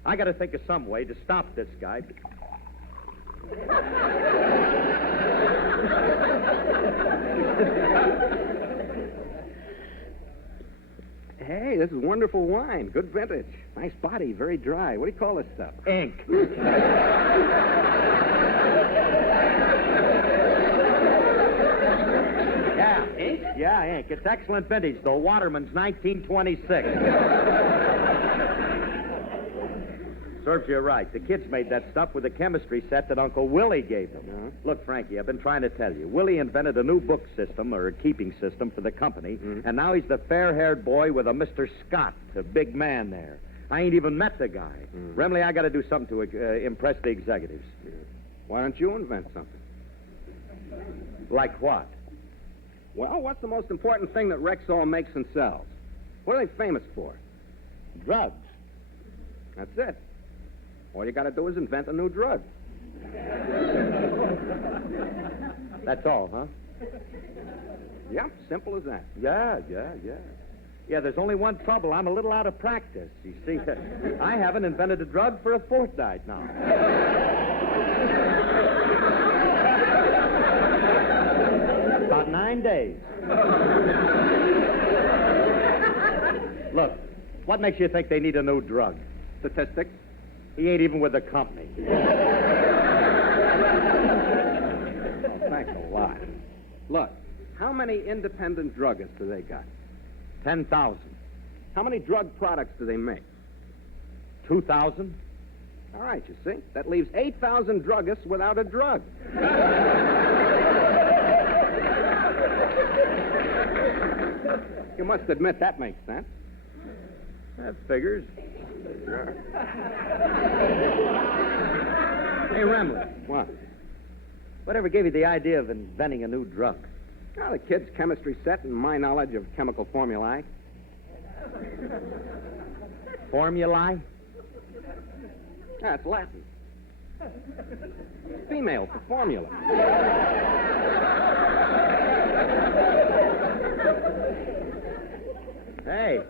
I got to think of some way to stop this guy. Hey, this is wonderful wine. Good vintage. Nice body, very dry. What do you call this stuff? Ink. Yeah, ink? Yeah, ink. It's excellent vintage, though. Waterman's 1926. Serves you right. The kids made that stuff with a chemistry set that Uncle Willie gave them. Uh-huh. Look, Frankie, I've been trying to tell you. Willie invented a new book system, or a keeping system, for the company, and now he's the fair-haired boy with a Mr. Scott, the big man there. I ain't even met the guy. Remley, I got to do something to impress the executives. Yeah. Why don't you invent something? Like what? Well, what's the most important thing that Rexall makes and sells? What are they famous for? Drugs. That's it. All you got to do is invent a new drug. That's all, huh? Yep, simple as that. Yeah. Yeah, there's only one trouble. I'm a little out of practice. You see, I haven't invented a drug for a fortnight now. About 9 days. Look, what makes you think they need a new drug? Statistics? He ain't even with the company. Oh, thanks a lot. Look, how many independent druggists do they got? 10,000. How many drug products do they make? 2,000. All right, you see? That leaves 8,000 druggists without a drug. You must admit that makes sense. That figures. Sure. Hey, Remley. What? Whatever gave you the idea of inventing a new drug? Oh, the kid's chemistry set and my knowledge of chemical formulae. Formulae? That's Latin. Female for formula. Hey.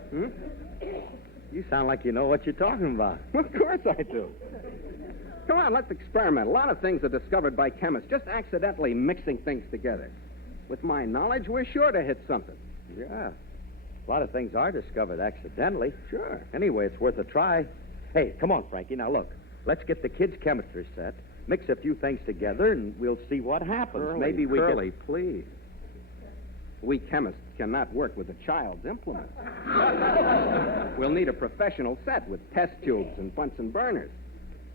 You sound like you know what you're talking about. Of course I do. Come on, let's experiment. A lot of things are discovered by chemists, just accidentally mixing things together. With my knowledge, we're sure to hit something. Yeah. A lot of things are discovered accidentally. Sure. Anyway, it's worth a try. Hey, come on, Frankie. Now, look. Let's get the kids' chemistry set, mix a few things together, and we'll see what happens. Maybe we Curly, please. We chemists cannot work with a child's implements. We'll need a professional set with test tubes and Bunsen burners.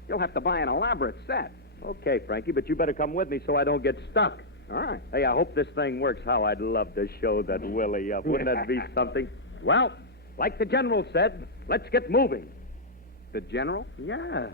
You'll have to buy an elaborate set. Okay, Frankie, but you better come with me so I don't get stuck. All right. Hey, I hope this thing works. How I'd love to show that Willie up. Wouldn't that be something? Well, like the general said, let's get moving. The general? Yeah.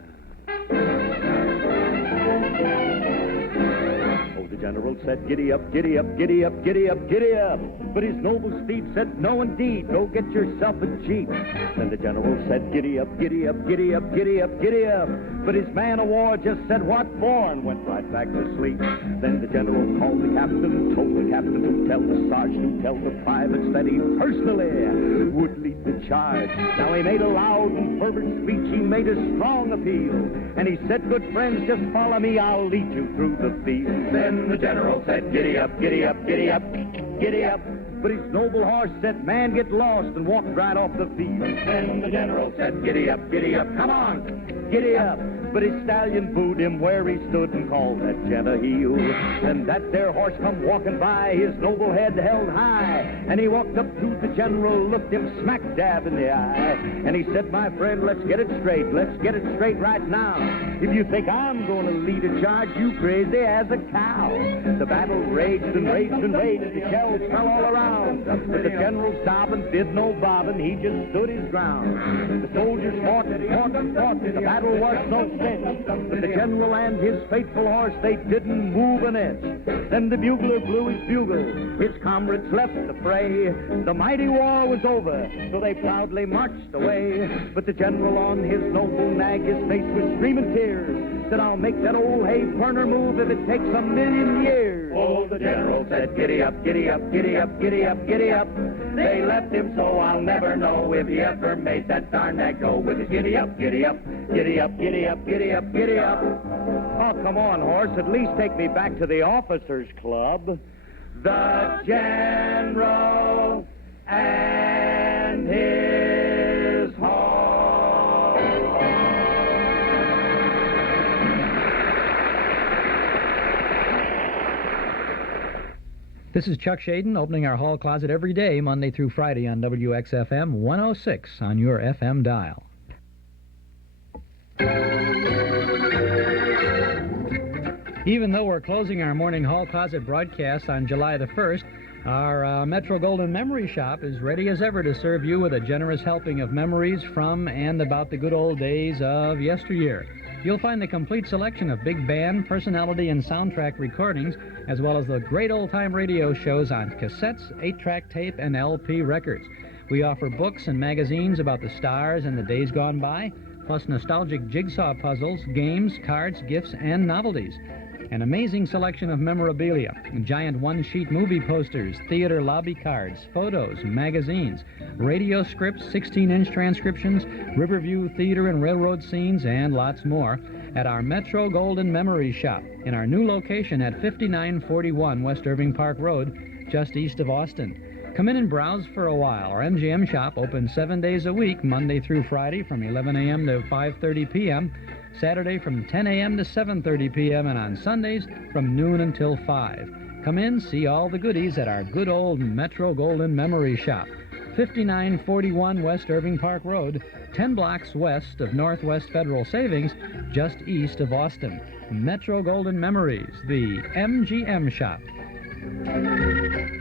Oh, the general said, giddy up, giddy up, giddy up, giddy up, giddy up. But his noble steed said, no, indeed, go get yourself a jeep. Then the general said, giddy up, giddy up, giddy up, giddy up, giddy up. But his man of war just said, what for? And went right back to sleep. Then the general called the captain, told the captain to tell the sergeant, to tell the privates that he personally would lead the charge. Now he made a loud and fervent speech, he made a strong appeal. And he said, good friends, just follow me, I'll lead you through the field. Then the general said, giddy up, giddy up, giddy up, giddy up. But his noble horse said, man, get lost, and walked right off the field. Then the general said, giddy up, come on, giddy up. but his stallion booed him where he stood and called that gent a heel. Then that there horse come walking by, his noble head held high, and he walked up to the general, looked him smack dab in the eye, and he said, my friend, let's get it straight right now. If you think I'm going to lead a charge, you crazy as a cow. The battle raged and raged and raged, the shells fell all around, but the general stopping did no bobbing, he just stood his ground. The soldiers fought and fought and fought, the battle was no cinch, but the general and his faithful horse, they didn't move an inch. Then the bugler blew his bugle, his comrades left the fray, the mighty war was over, so they proudly marched away. But the general on his noble nag, his face was streaming tears, said, I'll make that old hay burner move if it takes 1,000,000 years. Oh, the general said, giddy up, giddy up, giddy up, giddy up, giddy up. They left him so I'll never know if he ever made that darn nag go with his giddy up, giddy up, giddy up, giddy up, giddy up, giddy up. Oh, come on, horse, at least take me back to the officers' club. The general and his horse. This is Chuck Shaden opening our hall closet every day, Monday through Friday on WXFM 106 on your FM dial. Even though we're closing our morning hall closet broadcast on July the 1st, our Metro Golden Memory Shop is ready as ever to serve you with a generous helping of memories from and about the good old days of yesteryear. You'll find the complete selection of big band, personality, and soundtrack recordings, as well as the great old-time radio shows on cassettes, 8-track tape, and LP records. We offer books and magazines about the stars and the days gone by, plus nostalgic jigsaw puzzles, games, cards, gifts, and novelties. An amazing selection of memorabilia, giant one-sheet movie posters, theater lobby cards, photos, magazines, radio scripts, 16-inch transcriptions, Riverview theater and railroad scenes, and lots more at our Metro Golden Memory Shop in our new location at 5941 West Irving Park Road, just east of Austin. Come in and browse for a while. Our MGM shop opens 7 days a week, Monday through Friday from 11 a.m. to 5:30 p.m., Saturday from 10 a.m. to 7:30 p.m., and on Sundays from noon until 5. Come in, see all the goodies at our good old Metro Golden Memory Shop, 5941 West Irving Park Road, 10 blocks west of Northwest Federal Savings, just east of Austin. Metro Golden Memories, the MGM shop.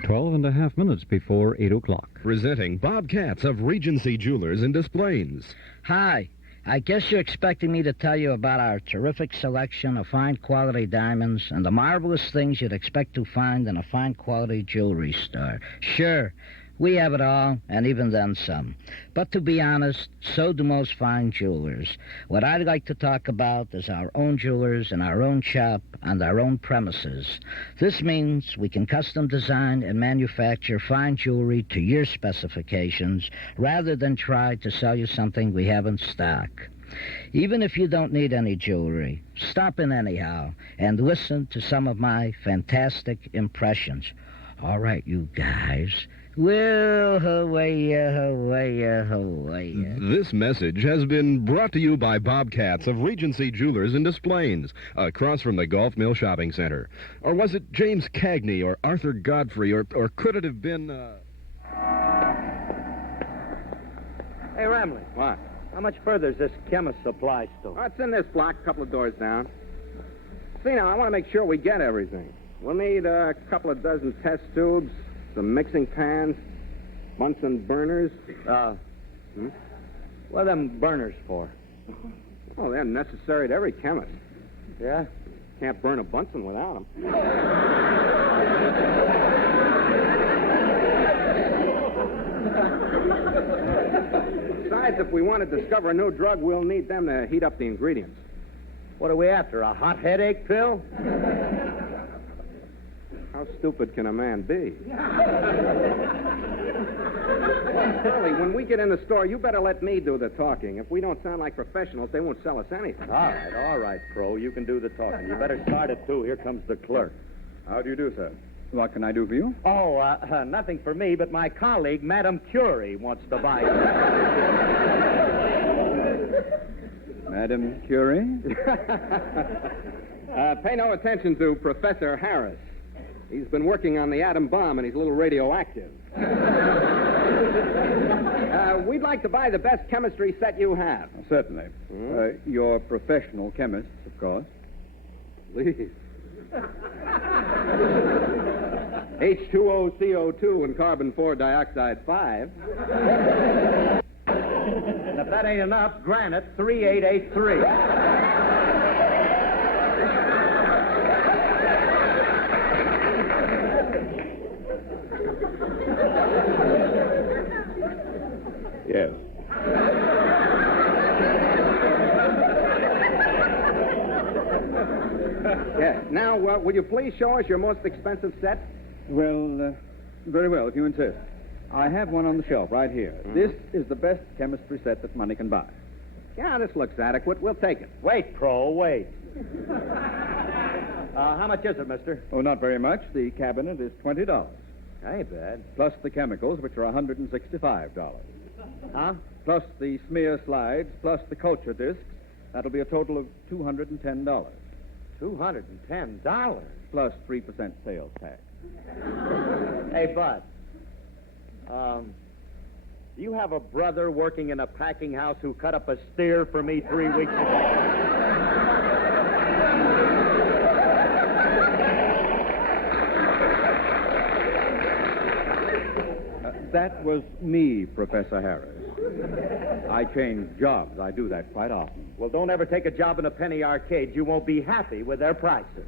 12 and a half minutes before 8 o'clock. Presenting Bob Katz of Regency Jewelers in Des Plaines. Hi. I guess you're expecting me to tell you about our terrific selection of fine quality diamonds and the marvelous things you'd expect to find in a fine quality jewelry store. Sure, we have it all, and even then some. But to be honest, so do most fine jewelers. What I'd like to talk about is our own jewelers in our own shop and our own premises. This means we can custom design and manufacture fine jewelry to your specifications rather than try to sell you something we have in stock. Even if you don't need any jewelry, stop in anyhow and listen to some of my fantastic impressions. All right, you guys. Well, Hawaii. This message has been brought to you by Bob Katz of Regency Jewelers in Des Plaines, across from the Golf Mill Shopping Center. Or was it James Cagney or Arthur Godfrey, or could it have been... Hey, Ramley. What? How much further is this chemist supply store? Oh, it's in this block, a couple of doors down. See, now, I want to make sure we get everything. We'll need a couple of dozen test tubes, some mixing pans, Bunsen burners. What are them burners for? Oh, they're necessary to every chemist. Yeah? Can't burn a Bunsen without them. Besides, if we want to discover a new drug, we'll need them to heat up the ingredients. What are we after, a hot headache pill? How stupid can a man be? Curly, when we get in the store, you better let me do the talking. If we don't sound like professionals, they won't sell us anything. All right, Pro. You can do the talking. You better start it, too. Here comes the clerk. How do you do, sir? What can I do for you? Oh, nothing for me, but my colleague, Madame Curie, wants to buy it. Madam Curie? Pay no attention to Professor Harris. He's been working on the atom bomb, and he's a little radioactive. We'd like to buy the best chemistry set you have. Certainly. You're professional chemists, of course. Please. H2O CO2 and carbon 4 dioxide 5. And if that ain't enough, granite 3883. Yes. Yes. Now, will you please show us your most expensive set? Well, very well, if you insist. I have one on the shelf right here. This is the best chemistry set that money can buy. Yeah, this looks adequate. We'll take it. Wait, Pro, wait. How much is it, mister? Oh, not very much. The cabinet is $20. Ain't bad. Plus the chemicals, which are $165. Huh? Plus the smear slides, plus the culture discs. That'll be a total of $210. $210? Plus 3% sales tax. Hey, Bud. You have a brother working in a packing house who cut up a steer for me 3 weeks ago? That was me, Professor Harris. I change jobs. I do that quite often. Well, don't ever take a job in a penny arcade. You won't be happy with their prices.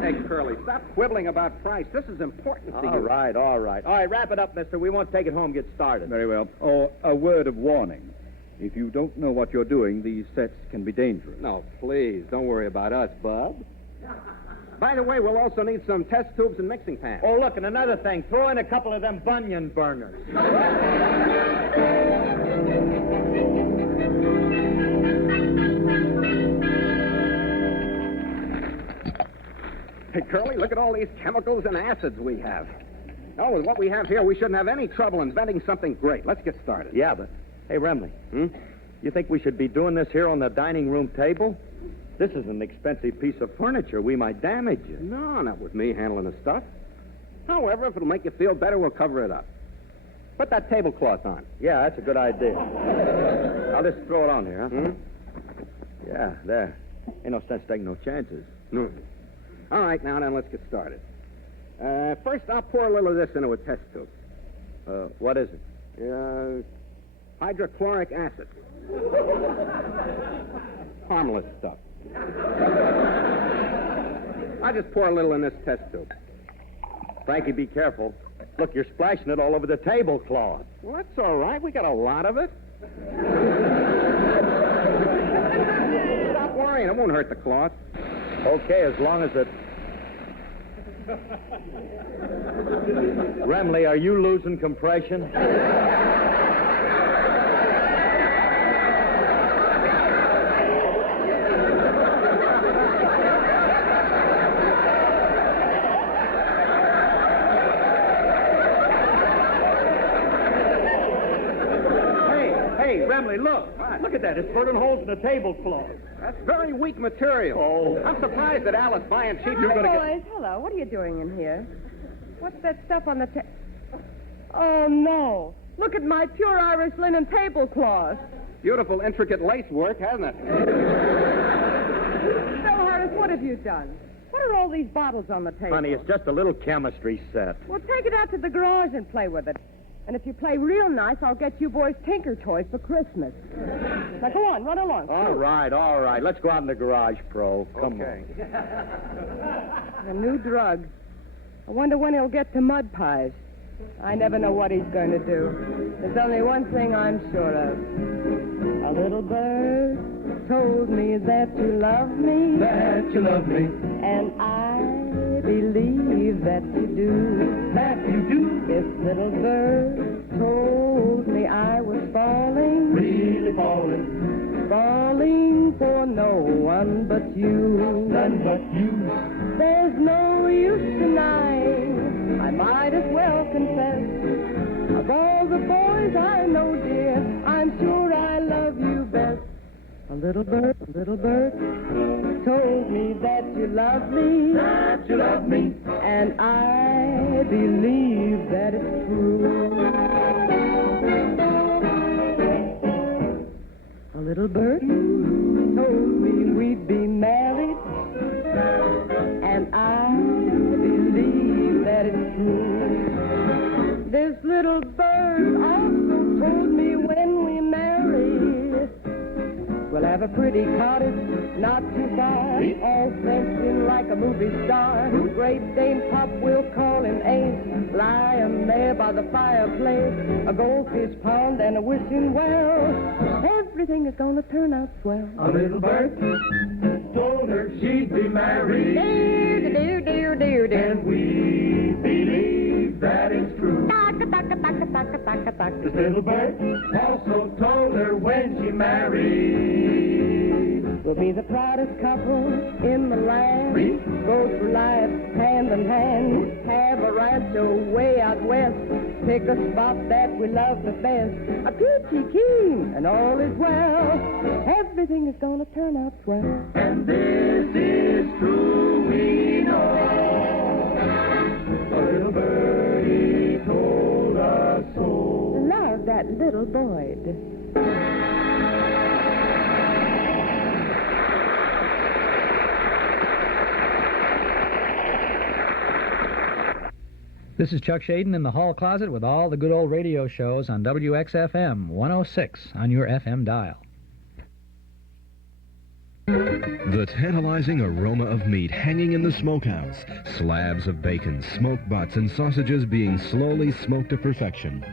Hey, Curly, stop quibbling about price. This is important to you. All right. All right, wrap it up, mister. We won't take it home. Get started. Very well. Oh, a word of warning. If you don't know what you're doing, these sets can be dangerous. No, please, don't worry about us, Bub. By the way, we'll also need some test tubes and mixing pans. Oh, look, and another thing. Throw in a couple of them bunion burners. Hey, Curly, look at all these chemicals and acids we have. Oh, with what we have here, we shouldn't have any trouble inventing something great. Let's get started. Yeah, but, hey, Remley, you think we should be doing this here on the dining room table? This is an expensive piece of furniture. We might damage it. No, not with me handling the stuff. However, if it'll make you feel better, we'll cover it up. Put that tablecloth on. Yeah, that's a good idea. I'll just throw it on here, huh? Yeah, there. Ain't no sense taking no chances. No. All right, now then, let's get started. First, I'll pour a little of this into a test tube. What is it? Hydrochloric acid. Harmless stuff. I'll just pour a little in this test tube. Frankie, be careful. Look, you're splashing it all over the tablecloth. Well, that's all right. We got a lot of it. Stop worrying. It won't hurt the cloth. Okay, as long as it... Remley, are you losing compression? Hey, Remley, look. What? Look at that. It's burning holes in the tablecloth. That's very weak material. Oh. I'm surprised that Alice buying cheap. Hi, boys. Hello. What are you doing in here? What's that stuff on the Oh, no. Look at my pure Irish linen tablecloth. Beautiful, intricate lace work, hasn't it? So, Harris, what have you done? What are all these bottles on the table? Honey, it's just a little chemistry set. Well, take it out to the garage and play with it. And if you play real nice, I'll get you boys Tinker toys for Christmas. Now, go on, run along. All right. Let's go out in the garage, Pro. Come on. A new drug. I wonder when he'll get to mud pies. I never know what he's going to do. There's only one thing I'm sure of. A little bird told me that you love me. That you love me. And I believe that you do. That you do. This little bird told me I was falling. Really falling. Falling for no one but you. None but you. There's no use denying. I might as well confess. Of all the boys I know, dear, I'm sure I love you best. little bird told me that you love me, and I believe that it's true. A little bird told me we'd be married, and I believe that it's true. This little bird also told me when we marry, we'll have a pretty cottage not too far, all fenced in like a movie star. Great Dane Pop, we'll call him Ace, lying there by the fireplace, a goldfish pond and a wishing well. Everything is gonna turn out swell. A little bird told her she'd be married. And we believe that it's true. This little bird also told her when she married, we'll be the proudest couple in the land. Go through life hand in hand. Have a rancho way out west. Pick a spot that we love the best. A peachy keen and all is well. Everything is gonna turn out swell. and this is true, we know. A little birdie told us so. Love that little Boyd. This is Chuck Shaden in the hall closet with all the good old radio shows on WXFM 106 on your FM dial. The tantalizing aroma of meat hanging in the smokehouse, slabs of bacon, smoked butts, and sausages being slowly smoked to perfection.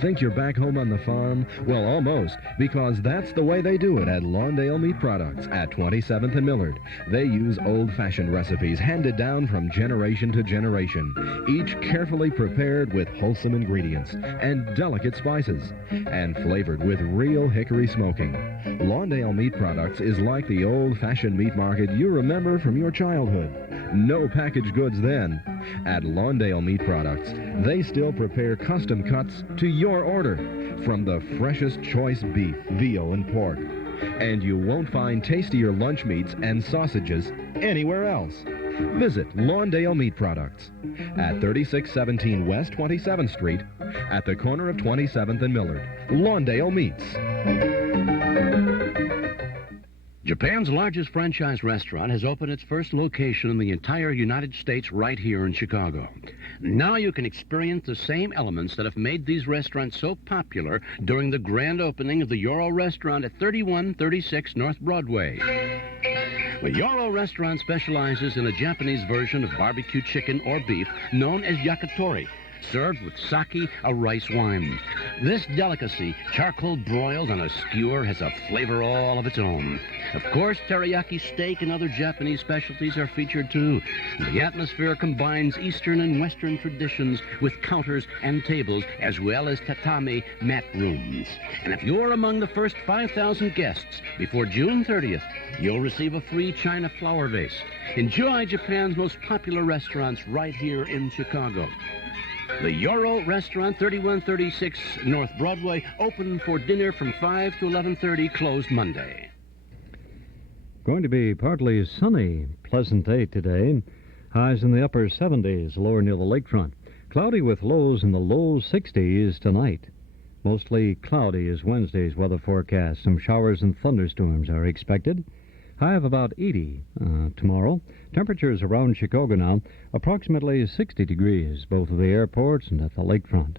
Think you're back home on the farm? Well, almost, because that's the way they do it at Lawndale Meat Products at 27th and Millard. They use old-fashioned recipes handed down from generation to generation, each carefully prepared with wholesome ingredients and delicate spices, and flavored with real hickory smoking. Lawndale Meat Products is like the old-fashioned meat market you remember from your childhood. No packaged goods then. At Lawndale Meat Products, they still prepare custom cuts to your order from the freshest choice beef, veal, and pork. And you won't find tastier lunch meats and sausages anywhere else. Visit Lawndale Meat Products at 3617 West 27th Street at the corner of 27th and Millard. Lawndale Meats. Japan's largest franchise restaurant has opened its first location in the entire United States right here in Chicago. Now you can experience the same elements that have made these restaurants so popular during the grand opening of the Yoro restaurant at 3136 North Broadway. The Yoro restaurant specializes in a Japanese version of barbecue chicken or beef known as yakitori, served with sake, a rice wine. This delicacy, charcoal broiled on a skewer, has a flavor all of its own. Of course, teriyaki steak and other Japanese specialties are featured too. The atmosphere combines Eastern and Western traditions with counters and tables, as well as tatami mat rooms. And if you're among the first 5,000 guests before June 30th, you'll receive a free china flower vase. Enjoy Japan's most popular restaurants right here in Chicago. The Yoro Restaurant, 3136 North Broadway, open for dinner from 5 to 11:30, closed Monday. Going to be partly sunny, pleasant day today. Highs in the upper 70s, lower near the lakefront. Cloudy with lows in the low 60s tonight. Mostly cloudy is Wednesday's weather forecast. Some showers and thunderstorms are expected. High of about 80 tomorrow. Temperatures around Chicago now, approximately 60 degrees, both at the airports and at the lakefront.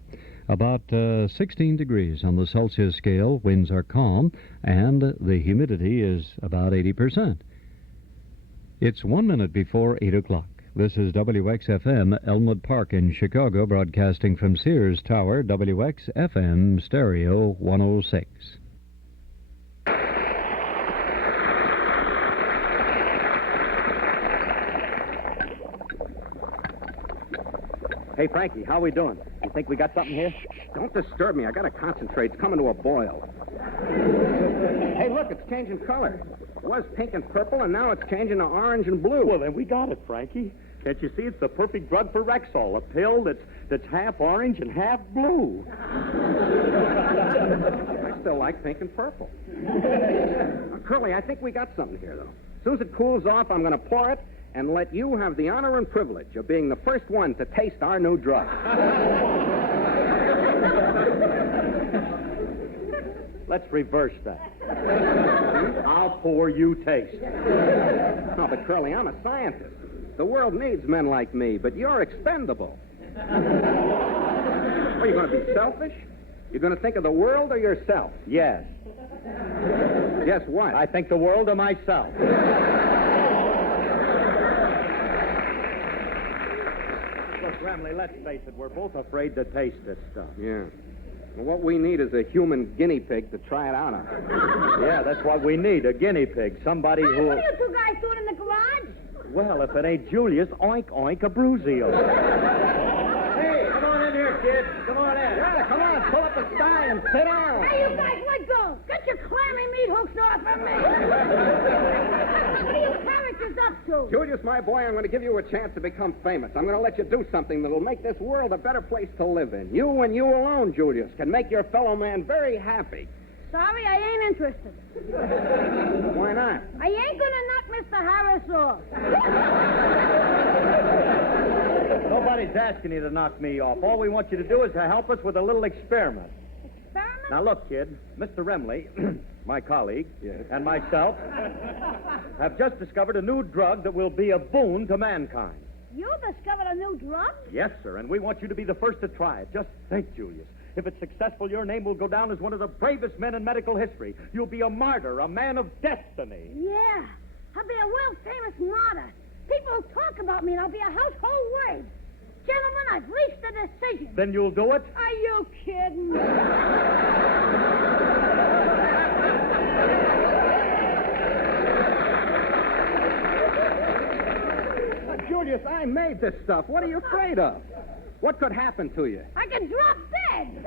About 16 degrees on the Celsius scale. Winds are calm, and the humidity is about 80%. It's 1 minute before 8 o'clock. This is WXFM, Elmwood Park in Chicago, broadcasting from Sears Tower, WXFM Stereo 106. Hey, Frankie, how we doing? You think we got something here? Don't disturb me. I gotta concentrate. It's coming to a boil. Hey, look, it's changing color. It was pink and purple, and now it's changing to orange and blue. Well, then we got it, Frankie. Can't you see it's the perfect drug for Rexall, a pill that's half orange and half blue. I still like pink and purple. Curly, I think we got something here, though. As soon as it cools off, I'm going to pour it and let you have the honor and privilege of being the first one to taste our new drug. Let's reverse that. I'll pour, you taste. No, but Curly, I'm a scientist. The world needs men like me, but you're expendable. Are you going to be selfish? You're going to think of the world or yourself? Yes. Yes, what? I think the world of myself. Look, Remley, let's face it, we're both afraid to taste this stuff. Yeah. Well, what we need is a human guinea pig to try it out on. Yeah, that's what we need, a guinea pig. Somebody who... What are you two guys doing in the garage? Well, if it ain't Julius, oink, oink, a bruisio. Hey, come on in here, kid. Come on in. Yeah, come on, pull up a sty and sit down. Hey, you guys, let go. Get your clammy meat hooks off of me. What are you characters up to? Julius, my boy, I'm going to give you a chance to become famous. I'm going to let you do something that'll make this world a better place to live in. You and you alone, Julius, can make your fellow man very happy. Sorry, I ain't interested. Why not? I ain't gonna knock Mr. Harris off. Nobody's asking you to knock me off. All we want you to do is to help us with a little experiment. Experiment? Now, look, kid, Mr. Remley, my colleague, and myself have just discovered a new drug that will be a boon to mankind. You discovered a new drug? Yes, sir, and we want you to be the first to try it. Just think, Julius. If it's successful, your name will go down as one of the bravest men in medical history. You'll be a martyr, a man of destiny. Yeah. I'll be a world-famous martyr. People will talk about me, and I'll be a household word. Gentlemen, I've reached a decision. Then you'll do it? Are you kidding? Julius, I made this stuff. What are you afraid of? What could happen to you? I can drop dead.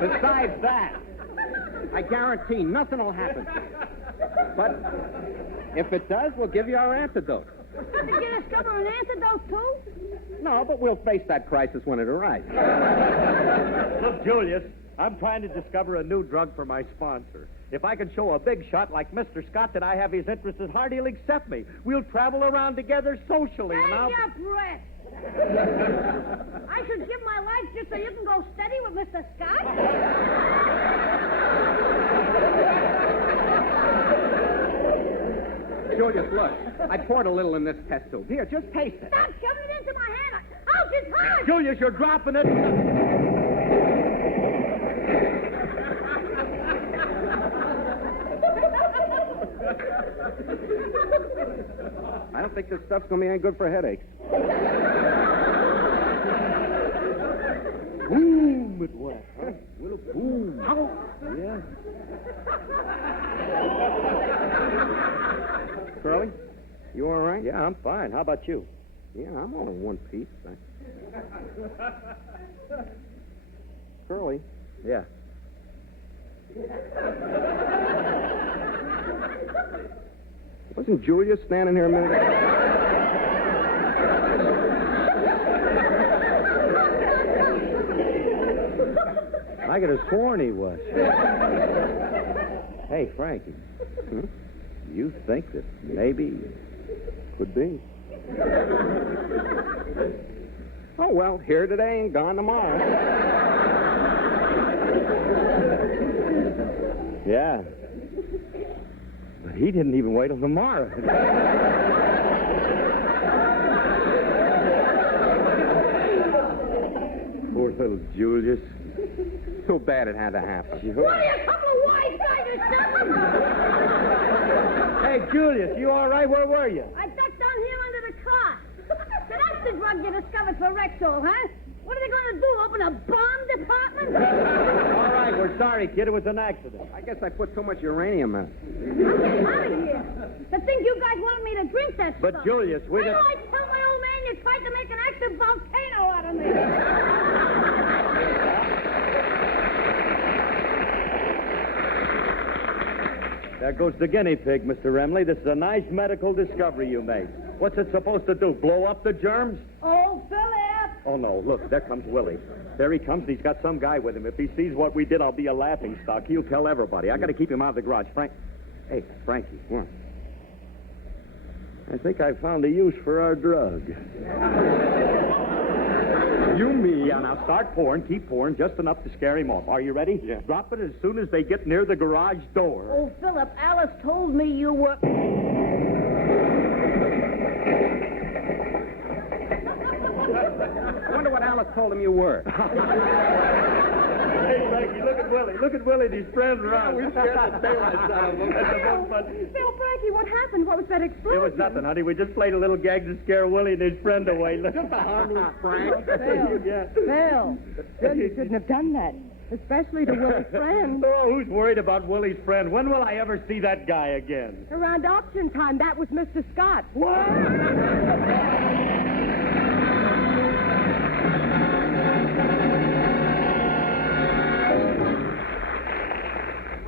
Besides that, I guarantee nothing will happen. But if it does, we'll give you our antidote. Did you discover an antidote, too? No, but we'll face that crisis when it arrives. Look, Julius, I'm trying to discover a new drug for my sponsor. If I can show a big shot like Mr. Scott that I have his interests at heart, he'll accept me. We'll travel around together socially. Save And I'll... your breath. I should give my life just so you can go steady with Mr. Scott? Julius, look. I poured a little in this test tube. Here, just taste it. Stop shoving it into my hand. Ouch, it's hot. Julius, you're dropping it. I don't think this stuff's going to be any good for headaches. Boom, it was. Huh? Little boom. Ow. Yeah. Curly, you all right? Yeah, I'm fine. How about you? Yeah, I'm all in one piece. Curly. Yeah. Wasn't Julius standing here a minute ago? I could have sworn he was. Hey, Frankie. You think that maybe could be? Oh, well, here today and gone tomorrow. Yeah. But he didn't even wait till tomorrow. Poor little Julius. Too bad it had to happen. What are you, a couple of wise guys or something? Hey, Julius, you all right? Where were you? I ducked down here under the car. So that's the drug you discovered for Rexall, huh? What are they going to do, open a bomb department? All right, we're sorry, kid. It was an accident. I guess I put too much uranium in it. I'm getting out of here. To think you guys wanted me to drink that But, stuff. Julius, we I know didn't... I tell my old man you tried to make an active volcano out of me. There goes the guinea pig, Mr. Remley. This is a nice medical discovery you made. What's it supposed to do, blow up the germs? Oh, Philip! Oh, no, look, there comes Willie. There he comes, he's got some guy with him. If he sees what we did, I'll be a laughingstock. He'll tell everybody. I got to keep him out of the garage. Hey, Frankie. What? I think I found a use for our drug. You, me. Now start pouring, keep pouring, just enough to scare him off. Are you ready? Yeah. Drop it as soon as they get near the garage door. Oh, Philip, Alice told me you were... I wonder what Alice told him you were. Hey, Frankie, look at Willie. Look at Willie and his friend run. We scared the daylights out of him. That's the most fun. Phil, Frankie, what happened? What was that explosion? It was nothing, honey. We just played a little gag to scare Willie and his friend away. Just a harmless prank. Phil, Yeah. Phil, you shouldn't have done that, especially to Willie's friend. Oh, who's worried about Willie's friend? When will I ever see that guy again? Around auction time, that was Mr. Scott. What?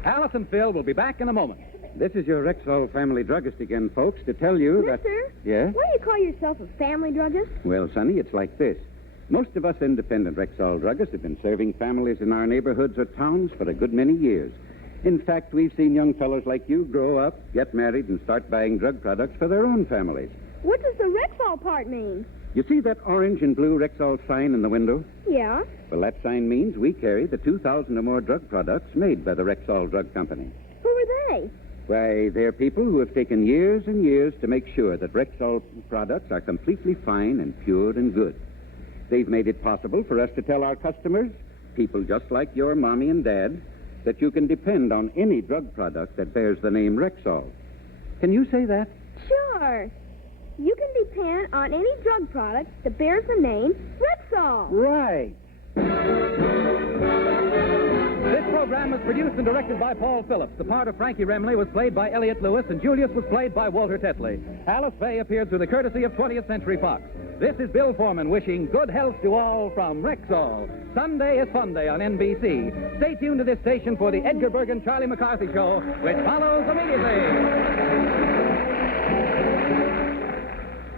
Alice and Phil will be back in a moment. This is your Rexall family druggist again, folks, to tell you that... Mister? Yeah? Why do you call yourself a family druggist? Well, Sonny, it's like this. Most of us independent Rexall druggists have been serving families in our neighborhoods or towns for a good many years. In fact, we've seen young fellows like you grow up, get married, and start buying drug products for their own families. What does the Rexall part mean? You see that orange and blue Rexall sign in the window? Yeah. Well, that sign means we carry the 2,000 or more drug products made by the Rexall Drug Company. Who are they? Why, they're people who have taken years and years to make sure that Rexall products are completely fine and pure and good. They've made it possible for us to tell our customers, people just like your mommy and dad, that you can depend on any drug product that bears the name Rexall. Can you say that? Sure. You can depend on any drug product that bears the name Rexall. Right. This program was produced and directed by Paul Phillips. The part of Frankie Remley was played by Elliot Lewis, and Julius was played by Walter Tetley. Alice Faye appeared through the courtesy of 20th Century Fox. This is Bill Foreman wishing good health to all from Rexall. Sunday is Fun Day on NBC. Stay tuned to this station for the Edgar Bergen Charlie McCarthy Show, which follows immediately.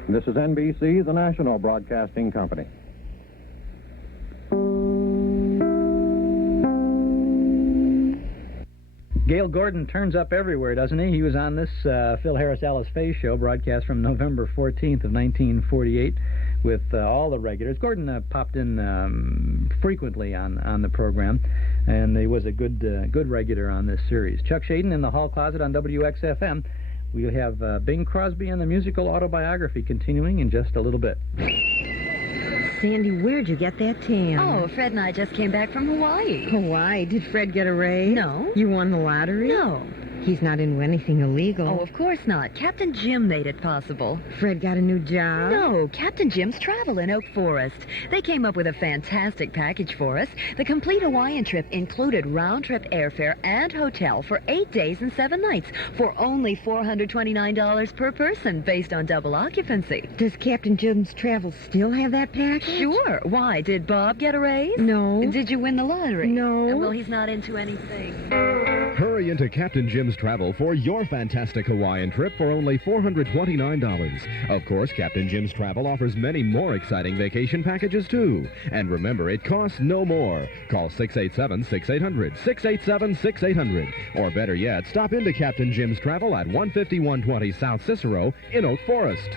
This is NBC, the national broadcasting company. Gail Gordon turns up everywhere, doesn't he? He was on this Phil Harris Alice Faye show, broadcast from November 14th of 1948, with all the regulars. Gordon popped in frequently on the program, and he was a good regular on this series. Chuck Shaden in the hall closet on WXFM. We'll have Bing Crosby and the musical autobiography continuing in just a little bit. Sandy, where'd you get that tan? Oh, Fred and I just came back from Hawaii. Hawaii? Did Fred get a raise? No. You won the lottery? No. He's not into anything illegal. Oh, of course not. Captain Jim made it possible. Fred got a new job? No, Captain Jim's Travel in Oak Forest. They came up with a fantastic package for us. The complete Hawaiian trip included round-trip airfare and hotel for 8 days and 7 nights for only $429 per person based on double occupancy. Does Captain Jim's Travel still have that package? Sure. Why? Did Bob get a raise? No. Did you win the lottery? No. Well, he's not into anything. Hurry into Captain Jim's Travel for your fantastic Hawaiian trip for only $429. Of course, Captain Jim's Travel offers many more exciting vacation packages, too. And remember, it costs no more. Call 687-6800, 687-6800. Or better yet, stop into Captain Jim's Travel at 15120 South Cicero in Oak Forest.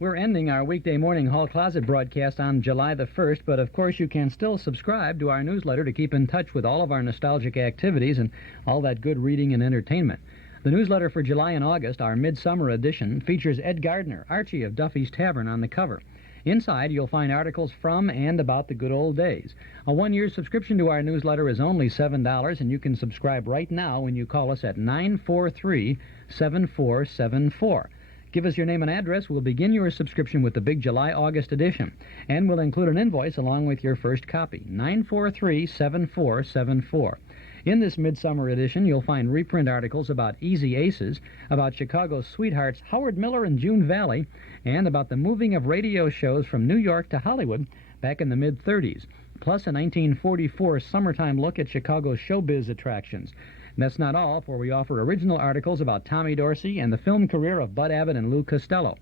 We're ending our weekday morning Hall Closet broadcast on July the 1st, but of course you can still subscribe to our newsletter to keep in touch with all of our nostalgic activities and all that good reading and entertainment. The newsletter for July and August, our midsummer edition, features Ed Gardner, Archie of Duffy's Tavern, on the cover. Inside, you'll find articles from and about the good old days. A one-year subscription to our newsletter is only $7, and you can subscribe right now when you call us at 943-7474. Give us your name and address. We'll begin your subscription with the big July-August edition, and we'll include an invoice along with your first copy, 943-7474. In this midsummer edition, you'll find reprint articles about Easy Aces, about Chicago's sweethearts Howard Miller and June Valley, and about the moving of radio shows from New York to Hollywood back in the mid-30s, plus a 1944 summertime look at Chicago's showbiz attractions. And that's not all, for we offer original articles about Tommy Dorsey and the film career of Bud Abbott and Lou Costello.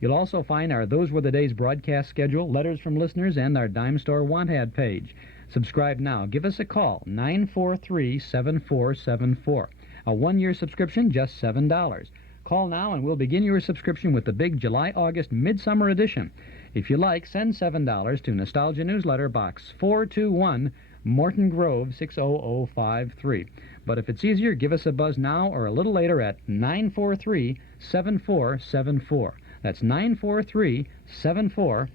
You'll also find our Those Were the Days broadcast schedule, letters from listeners, and our Dime Store Want Ad page. Subscribe now. Give us a call, 943-7474. A one-year subscription, just $7. Call now and we'll begin your subscription with the big July-August Midsummer Edition. If you like, send $7 to Nostalgia Newsletter, Box 421, Morton Grove, 60053. But if it's easier, give us a buzz now or a little later at 943-7474. That's 943-7474.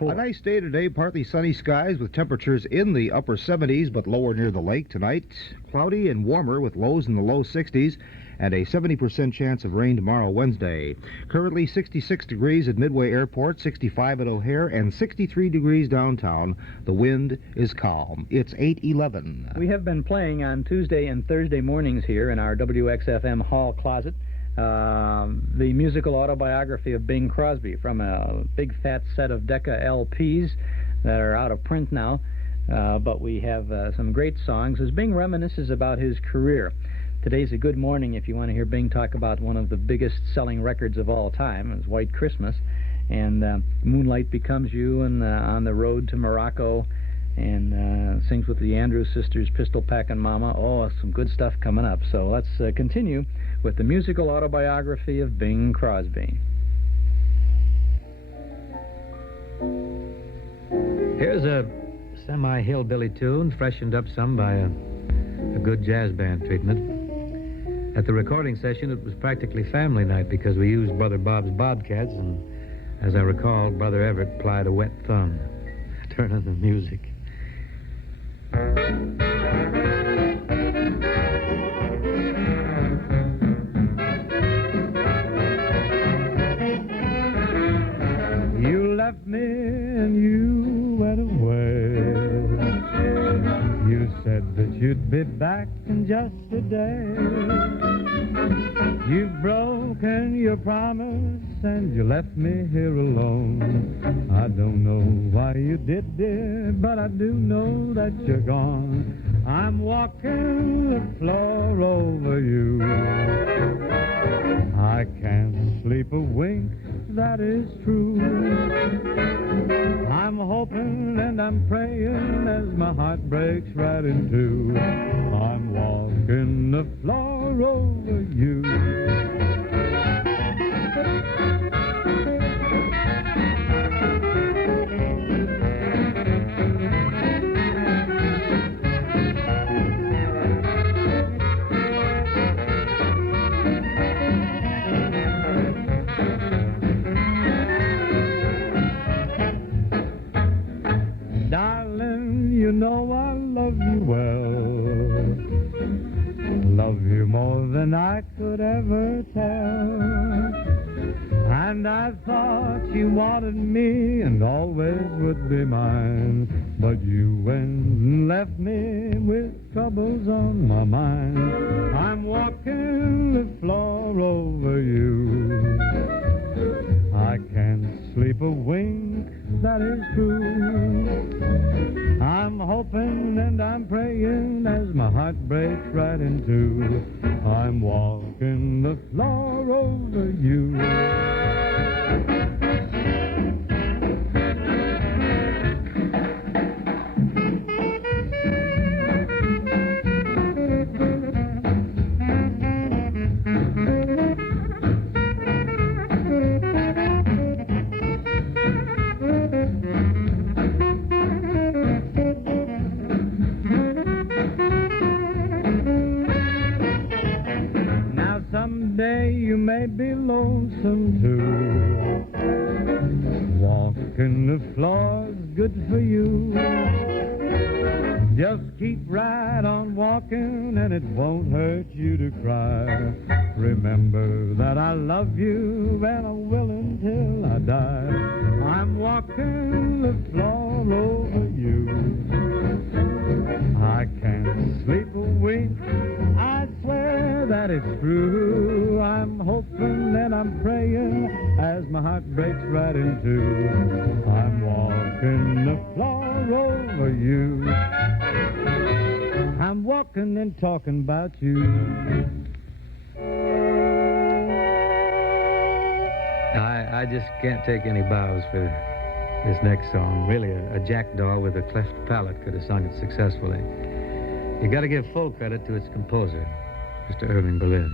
A nice day today, partly sunny skies with temperatures in the upper 70s but lower near the lake. Tonight, cloudy and warmer with lows in the low 60s and a 70% chance of rain tomorrow, Wednesday. Currently 66 degrees at Midway Airport, 65 at O'Hare, and 63 degrees downtown. The wind is calm. It's 8:11. We have been playing on Tuesday and Thursday mornings here in our WXFM hall closet the musical autobiography of Bing Crosby from a big fat set of Decca LPs that are out of print now. But we have some great songs as Bing reminisces about his career. Today's a good morning if you want to hear Bing talk about one of the biggest selling records of all time. It's White Christmas, and Moonlight Becomes You, and On the Road to Morocco, and sings with the Andrews Sisters, Pistol Packin' Mama. Oh, some good stuff coming up. So let's continue with the musical autobiography of Bing Crosby. Here's a semi-hillbilly tune, freshened up some by a good jazz band treatment. At the recording session, it was practically family night because we used Brother Bob's Bobcats, and as I recall, Brother Everett plied a wet thumb. Turn on the music. You left me and you went away. You said that you'd be back in just a day. You've broken your promise and you left me here alone. I don't know why you did, dear, but I do know that you're gone. I'm walking the floor over you. I can't sleep a wink, that is true. I'm hoping and I'm praying as my heart breaks right in two. I'm walking the floor over you. Darling, you know I love you well. Love you more than I could ever tell. And I thought you wanted me and always would be mine. But you went and left me with troubles on my mind. I'm walking the floor over you. I can't sleep a wink, that is true. I'm hoping and I'm praying as my heart breaks right in two. I'm walking the floor over you. Someday you may be lonesome too. Walking the floor's good for you. Just keep right on walking and it won't hurt you to cry. Remember that I love you and I will until I die. I'm walking the floor over you. I can't sleep a wink, I swear that it's true. I'm hoping and I'm praying as my heart breaks right in two. I'm walking the floor over you. I'm I'm walking and talking about you. I just can't take any bows for this next song. Really, a jackdaw with a cleft palate could have sung it successfully. You got to give full credit to its composer, Mr. Irving Berlin.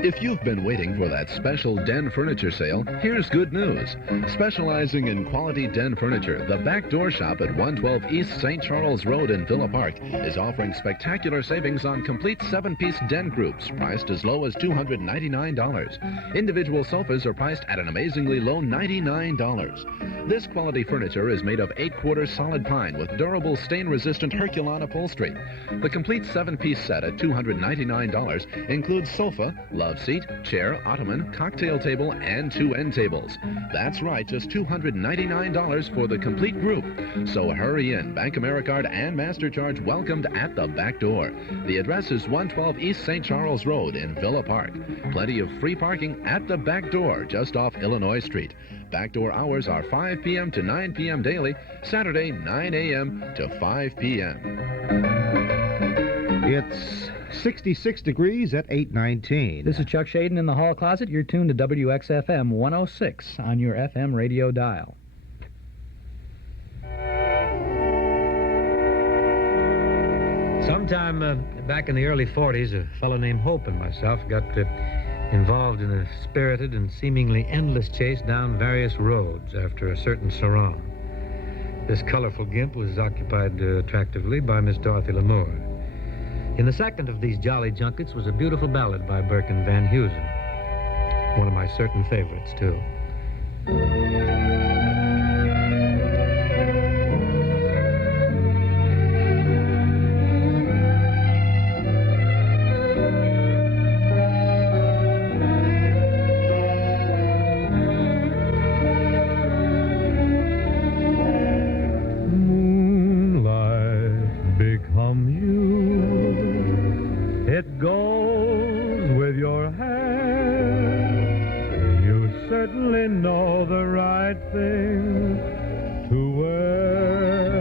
If you've been waiting for that special den furniture sale, here's good news. Specializing in quality den furniture, the Back Door Shop at 112 East St. Charles Road in Villa Park is offering spectacular savings on complete 7-piece den groups priced as low as $299. Individual sofas are priced at an amazingly low $99. This quality furniture is made of 8-quarter solid pine with durable stain-resistant Herculon upholstery. The complete 7-piece set at $299 includes sofa, love seat, chair, ottoman, cocktail table, and 2 end tables. That's right, just $299 for the complete group. So hurry in. Bank AmeriCard and MasterCharge welcomed at the Back Door. The address is 112 East St. Charles Road in Villa Park. Plenty of free parking at the Back Door just off Illinois Street. Back Door hours are 5 p.m. to 9 p.m. daily, Saturday 9 a.m. to 5 p.m. It's 66 degrees at 8:19. This is Chuck Shaden in the hall closet. You're tuned to WXFM 106 on your FM radio dial. Sometime back in the early 40s, a fellow named Hope and myself got involved in a spirited and seemingly endless chase down various roads after a certain sarong. This colorful gimp was occupied attractively by Miss Dorothy Lamour. In the second of these jolly junkets was a beautiful ballad by Birkin Van Heusen. One of my certain favorites, too. certainly know the right thing to wear.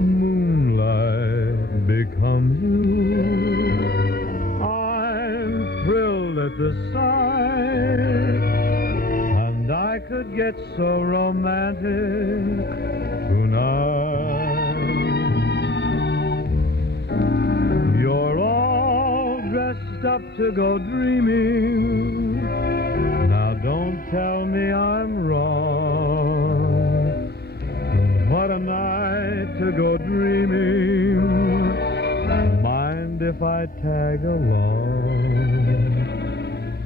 Moonlight becomes you. I'm thrilled at the sight, and I could get so romantic tonight. You're all dressed up to go dreaming. Now don't tell me I'm wrong. What a night to go dreaming. Mind if I tag along?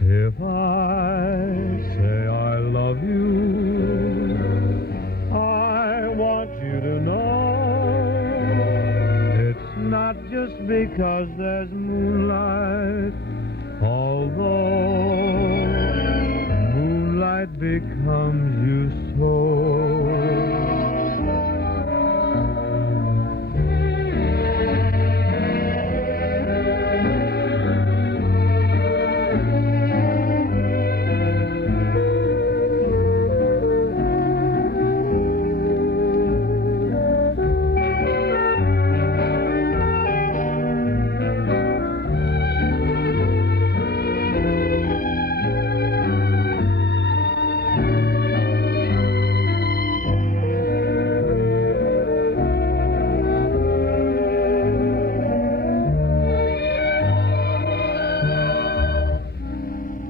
If I say I love you, I want you to know it's not just because there's moonlight, although moonlight becomes you so.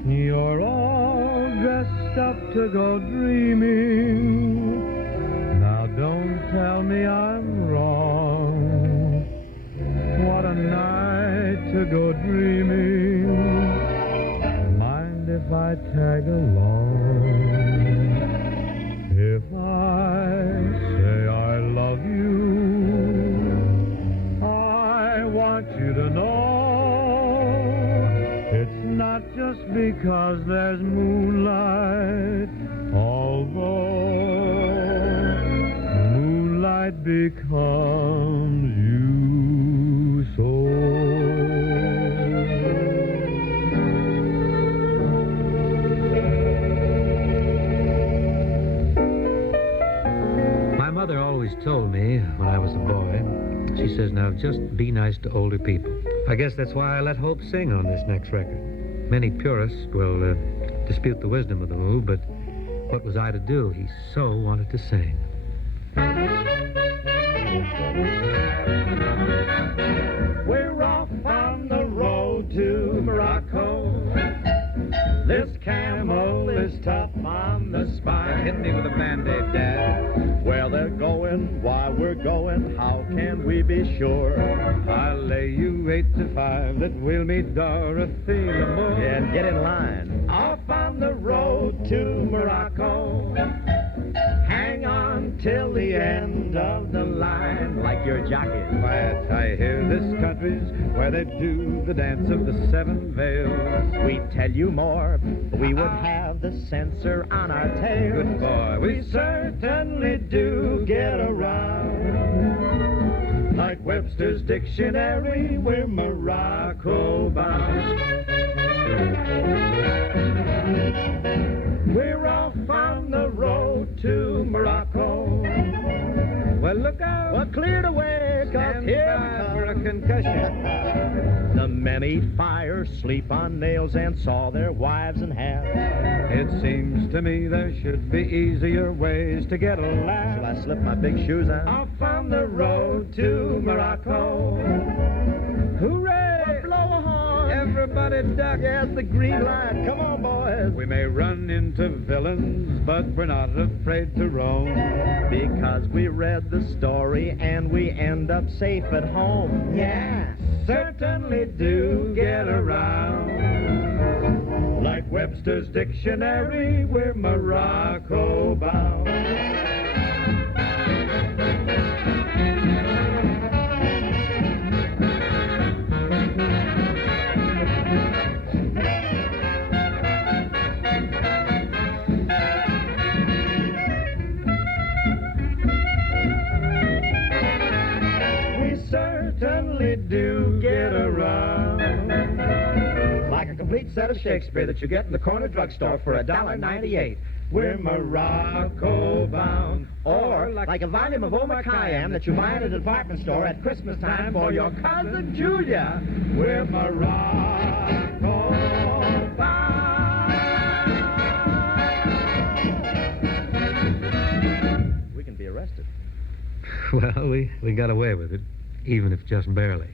You're all dressed up to go dreaming. Now don't tell me I'm wrong. What a night to go dreaming. Mind if I tag along? If I say I love you, I want you to know it's not just because there's moonlight, although moonlight becomes you so. My mother always told me when I was a boy, she says, now just be nice to older people. I guess that's why I let Hope sing on this next record. Many purists will dispute the wisdom of the move, but what was I to do? He so wanted to sing. We're off on the road to Morocco. This camel is tough on the spine. Hit me with a Band-Aid, Dad. Where they're going, why we're going, how can we be sure? I'll lay you 8 to 5 that we'll meet Dorothy Lamour. Yeah, and get in line. Off on the road to Morocco. Hang on till the end of the line, like your jockey. Quiet, I hear this country's where they do the dance of the 7 veils. We tell you more, we would have the censor on our tail. Good boy, we certainly do get around. Like Webster's dictionary, we're Morocco bound. We're off on the road to Morocco. Well, look out. Well, cleared away, 'cause here we come. For a concussion. The many fires sleep on nails and saw their wives in half. It seems to me there should be easier ways to get a laugh. Shall I slip my big shoes on? Off on the road to Morocco. Hooray! Well, blow a horn. Everybody duck. Yes, the green light. Come on, boys. We may run into villains, but we're not afraid to roam. Because we read the story and we end up safe at home. Yeah, certainly do get around. Like Webster's dictionary, we're Morocco bound. certainly do get around. Like a complete set of Shakespeare that you get in the corner drugstore for $1.98. We're Morocco bound. Or like a volume of Omar Khayyam that you buy at a department store at Christmas time for your cousin Julia. We're Morocco bound. We can be arrested. Well, we got away with it, even if just barely.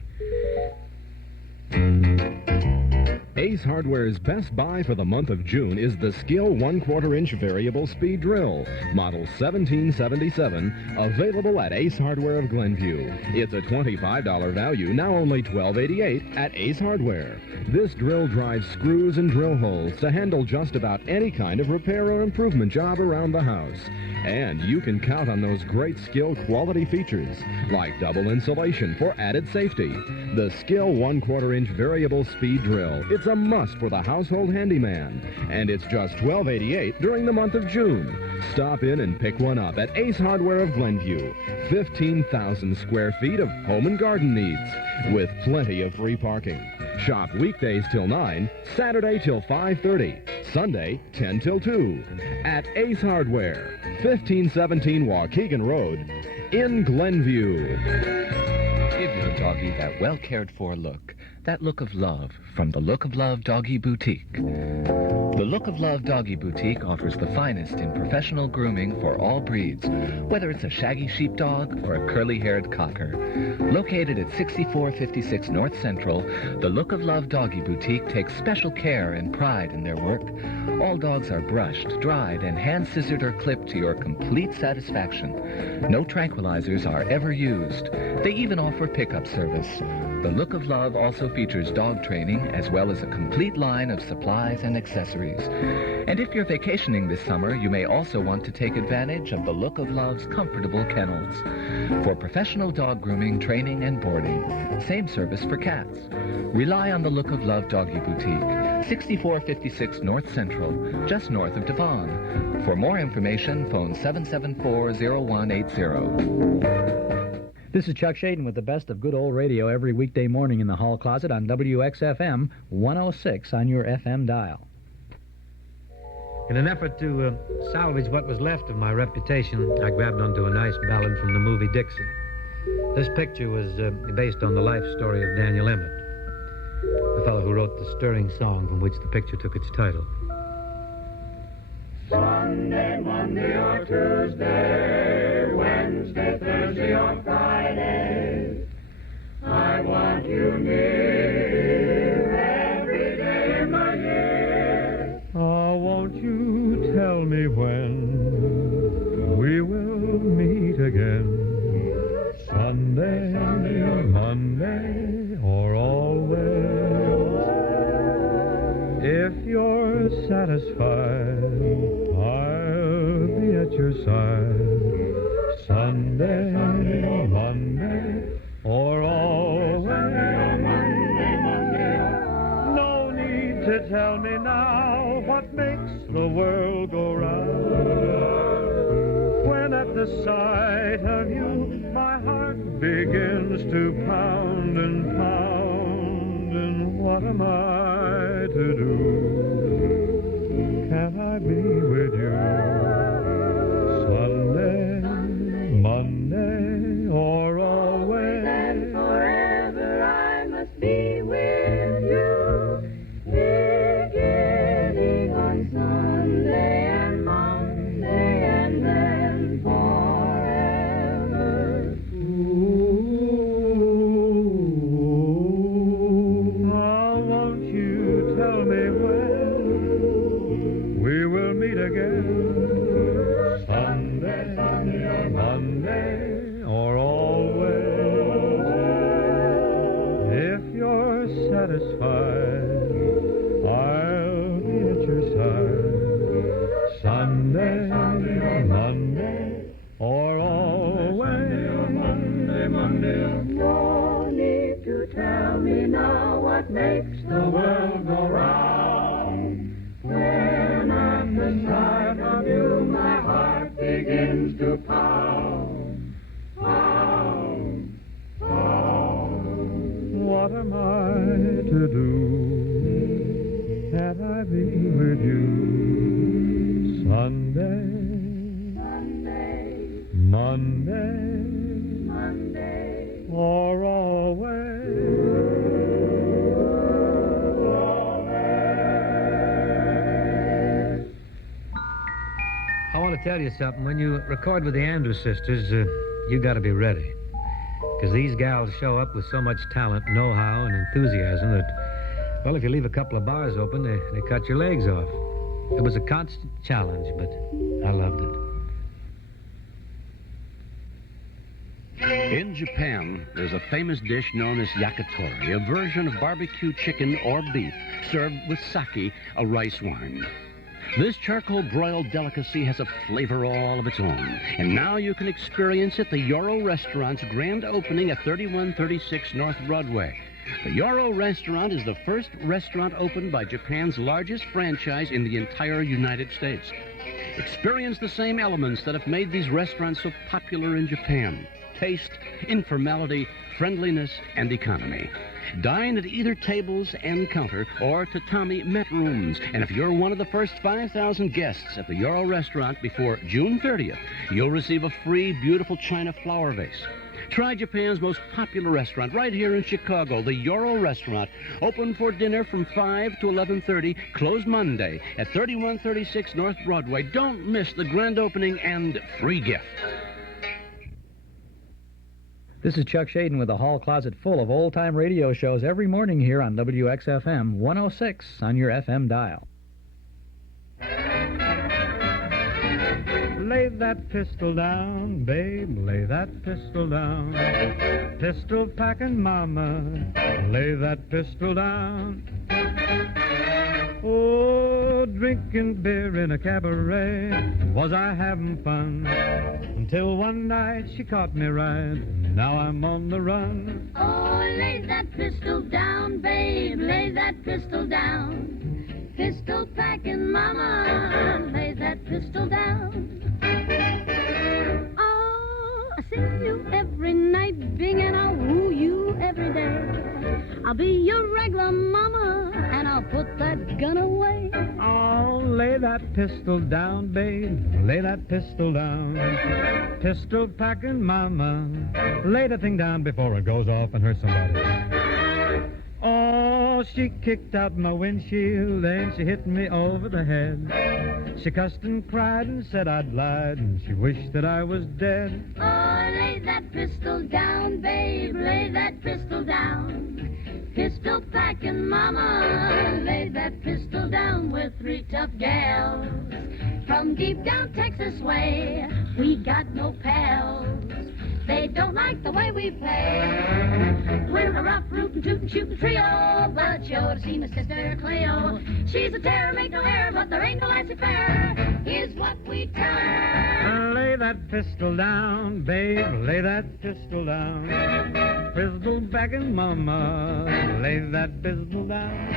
Ace Hardware's best buy for the month of June is the Skill 1/4-inch variable speed drill, model 1777, available at Ace Hardware of Glenview. It's a $25 value, now only $12.88 at Ace Hardware. This drill drives screws and drill holes to handle just about any kind of repair or improvement job around the house. And you can count on those great Skill quality features, like double insulation for added safety. The Skill 1/4-inch variable speed drill. It's a must for the household handyman. And it's just $12.88 during the month of June. Stop in and pick one up at Ace Hardware of Glenview. 15,000 square feet of home and garden needs, with plenty of free parking. Shop weekdays till 9, Saturday till 5:30, Sunday 10 till 2. At Ace Hardware, 1517 Waukegan Road, in Glenview. Give your doggy that well-cared-for look, that look of love, from the Look of Love Doggy Boutique. The Look of Love Doggy Boutique offers the finest in professional grooming for all breeds, whether it's a shaggy sheepdog or a curly-haired cocker. Located at 6456 North Central, the Look of Love Doggy Boutique takes special care and pride in their work. All dogs are brushed, dried, and hand-scissored or clipped to your complete satisfaction. No tranquilizers are ever used. They even offer pickup service. The Look of Love also features dog training as well as a complete line of supplies and accessories. And if you're vacationing this summer, you may also want to take advantage of the Look of Love's comfortable kennels. For professional dog grooming, training, and boarding, same service for cats. Rely on the Look of Love Doggy Boutique, 6456 North Central, just north of Devon. For more information, phone 774-0180. This is Chuck Shaden with the best of good old radio every weekday morning in the hall closet on WXFM 106 on your FM dial. In an effort to salvage what was left of my reputation, I grabbed onto a nice ballad from the movie Dixie. This picture was based on the life story of Daniel Emmett, the fellow who wrote the stirring song from which the picture took its title. Sunday, Monday, or Tuesday, Wednesday, Thursday, or Friday, I want you near every day in my year. Oh, won't you tell me when we will meet again? Sunday, Monday, or always. If you're satisfied, I'll be at your side. Sunday, Monday, or always. No need to tell me now what makes the world go round. When at the sight of you, my heart begins to pound and pound. And what am I to do? Can I be with you? Sunday, Monday, or always. And forever I must be with you. Beginning on Sunday and Monday and then forever. Oh, won't you tell me when we will meet again? Sunday, Monday, or always. If you're satisfied, I'll be at your side. Sunday, Monday, or always. No need to tell me now what makes the world go round. When at the sight of you, my heart begins to pound, pound, pound. What am I to do? can't I be with you? Sunday, Monday, or always. I want to tell you something. When you record with the Andrews sisters, you got to be ready. Because these gals show up with so much talent, know-how, and enthusiasm that, well, if you leave a couple of bars open, they cut your legs off. It was a constant challenge, but I loved it. In Japan, there's a famous dish known as yakitori, a version of barbecue chicken or beef served with sake, a rice wine. This charcoal-broiled delicacy has a flavor all of its own, and now you can experience it at the Yoro Restaurant's grand opening at 3136 North Broadway. The Yoro Restaurant is the first restaurant opened by Japan's largest franchise in the entire United States. Experience the same elements that have made these restaurants so popular in Japan: taste, informality, friendliness, and economy. Dine at either tables and counter or tatami mat rooms. And if you're one of the first 5,000 guests at the Yoro Restaurant before June 30th, you'll receive a free, beautiful china flower vase. Try Japan's most popular restaurant right here in Chicago, the Yoro Restaurant. Open for dinner from 5 to 11:30, closed Monday at 3136 North Broadway. Don't miss the grand opening and free gift. This is Chuck Shaden with a hall closet full of old-time radio shows every morning here on WXFM 106 on your FM dial. Lay that pistol down, babe, lay that pistol down. Pistol packing mama, lay that pistol down. Oh, drinking beer in a cabaret, was I having fun? Until one night she caught me right, now I'm on the run. Oh, lay that pistol down, babe, lay that pistol down. Pistol packing mama, lay that pistol down. Oh, I see you every night, Bing, and I'll woo you every day. I'll be your regular mama, and I'll put that gun away. Oh, lay that pistol down, babe, lay that pistol down. Pistol packing mama, lay the thing down before it goes off and hurts somebody. Oh, she kicked out my windshield and she hit me over the head. She cussed and cried and said I'd lied and she wished that I was dead. Oh, lay that pistol down, babe, lay that pistol down. Pistol packing mama, lay that pistol down. With three tough gals from deep down Texas way. We got no pals, they don't like the way we play. We're a rough, rootin', tootin', shootin' trio, but you ought to see my sister Cleo. She's a terror, make no error, but there ain't no laissez-faire. Here's what we tell her. Lay that pistol down, babe, lay that pistol down. Pistol packing mama, lay that pistol down.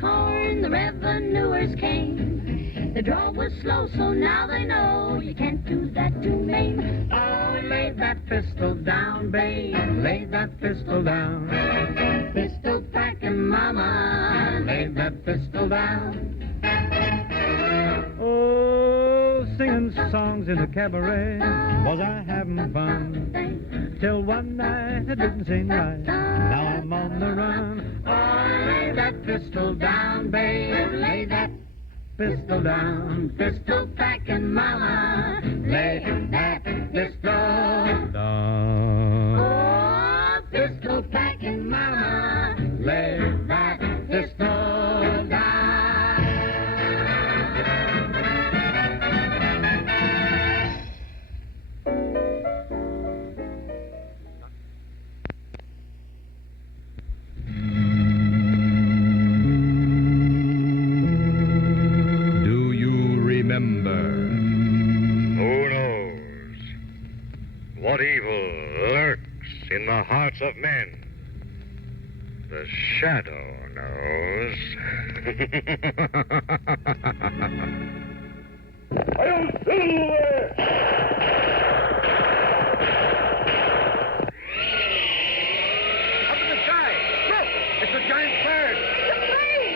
Corn, the revenuers came. The draw was slow, so now they know you can't do that to Maine. Oh, lay that pistol down, babe, lay that pistol down. Pistol packing mama, lay that pistol down. Oh, singing songs in a cabaret, was I having fun? Till one night I didn't sing right, now I'm on the run. Oh, lay that pistol down, babe, lay that pistol down. Pistol packing mama, lay that pistol down. Oh, pistol packing mama, lay that pistol down. What evil lurks in the heart hearts of men. The shadow knows. Hail Silver! Up in the sky! Look! It's a giant bird!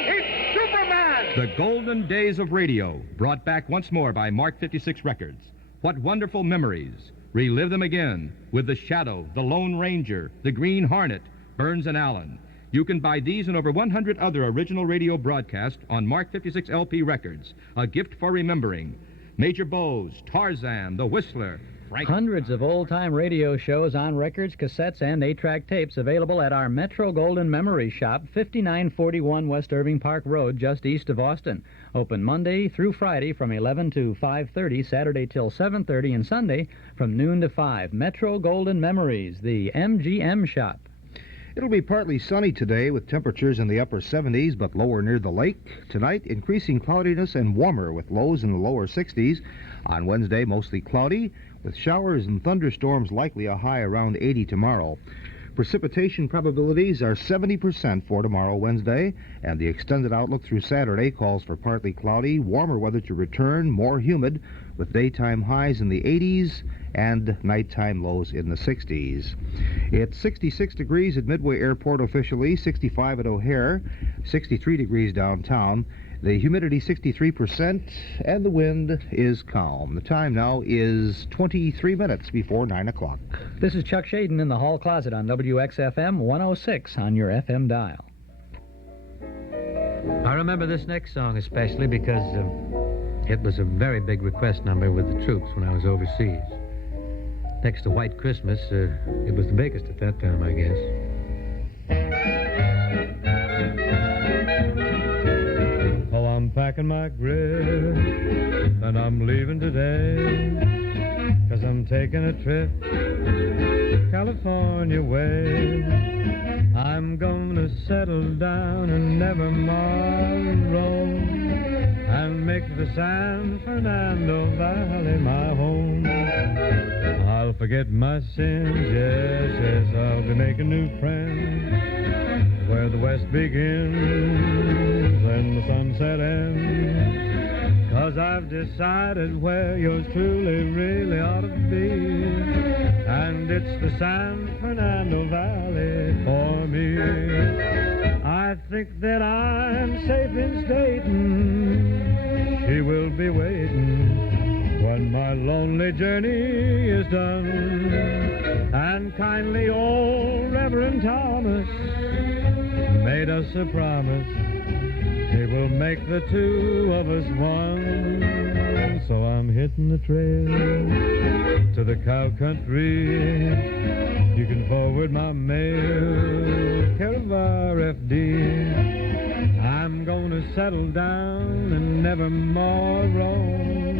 It's Superman! The golden days of radio, brought back once more by Mark 56 Records. What wonderful memories. Relive them again with The Shadow, The Lone Ranger, The Green Hornet, Burns and Allen. You can buy these and over 100 other original radio broadcasts on Mark 56 LP Records. A gift for remembering. Major Bowes, Tarzan, The Whistler, Frankie. Hundreds of old-time radio shows on records, cassettes, and 8-track tapes available at our Metro Golden Memory Shop, 5941 West Irving Park Road, just east of Austin. Open Monday through Friday from 11 to 5:30, Saturday till 7:30, and Sunday from noon to 5. Metro Golden Memories, the MGM Shop. It'll be partly sunny today with temperatures in the upper 70s but lower near the lake. Tonight, increasing cloudiness and warmer with lows in the lower 60s. On Wednesday, mostly cloudy with showers and thunderstorms, likely a high around 80 tomorrow. Precipitation probabilities are 70% for tomorrow, Wednesday, and the extended outlook through Saturday calls for partly cloudy, warmer weather to return, more humid, with daytime highs in the 80s and nighttime lows in the 60s. It's 66 degrees at Midway Airport officially, 65 at O'Hare, 63 degrees downtown. The humidity 63%, and the wind is calm. The time now is 23 minutes before 9 o'clock. This is Chuck Shaden in the hall closet on WXFM 106 on your FM dial. I remember this next song especially because it was a very big request number with the troops when I was overseas. Next to White Christmas, it was the biggest at that time, I guess. Oh, I'm packing my grip, and I'm leaving today, 'cause I'm taking a trip California way. I'm gonna settle down and never more roam, and make the San Fernando Valley my home. I'll forget my sins, yes, yes, I'll be making new friends, where the west begins and the sunset ends. 'Cause I've decided where yours truly really ought to be, and it's the San Fernando Valley for me. I think that I'm safe in stating she will be waiting when my lonely journey is done. And kindly old Reverend Thomas made us a promise, he will make the two of us one. So I'm hitting the trail to the cow country. You can forward my mail, care of RFD. I'm gonna settle down and never more roam,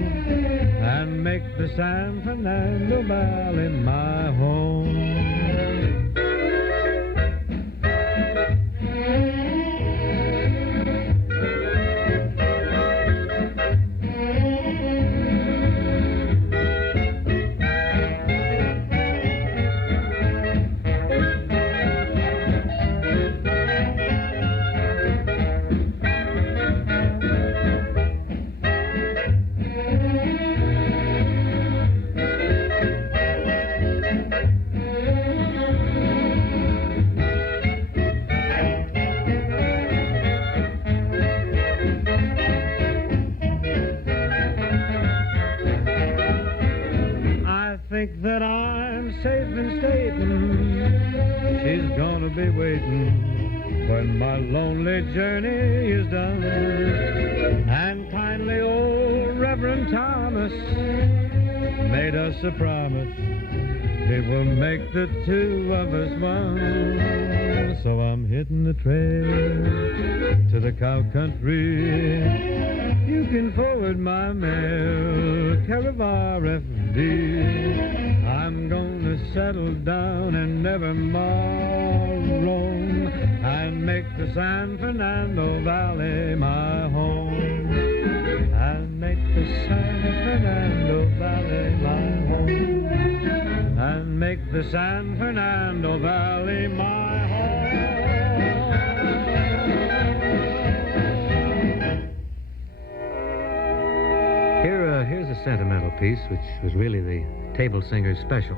and make the San Fernando Valley my home. Think that I'm safe in stating she's gonna be waiting when my lonely journey is done. And kindly old Reverend Thomas made us a promise, he will make the two of us one. So I'm hitting the trail to the cow country. You can forward my mail, care of RFD. I'm gonna settle down and never more roam, and make the San Fernando Valley my home, and make the San Fernando Valley my home, and and make the San Fernando Valley my home. Here's a sentimental piece, which was really the table singer's special.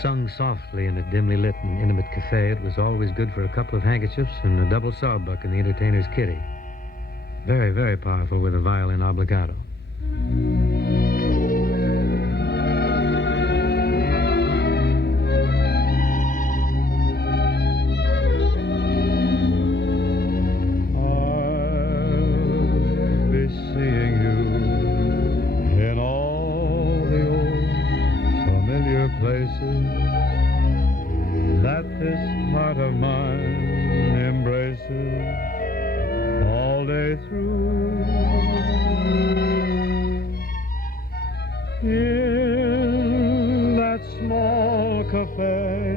Sung softly in a dimly lit and intimate cafe, it was always good for a couple of handkerchiefs and a double sawbuck in the entertainer's kitty. Very, very powerful with a violin obligato. I'll be seeing you in all the old familiar places that this heart of mine embraces all day through. In that small cafe,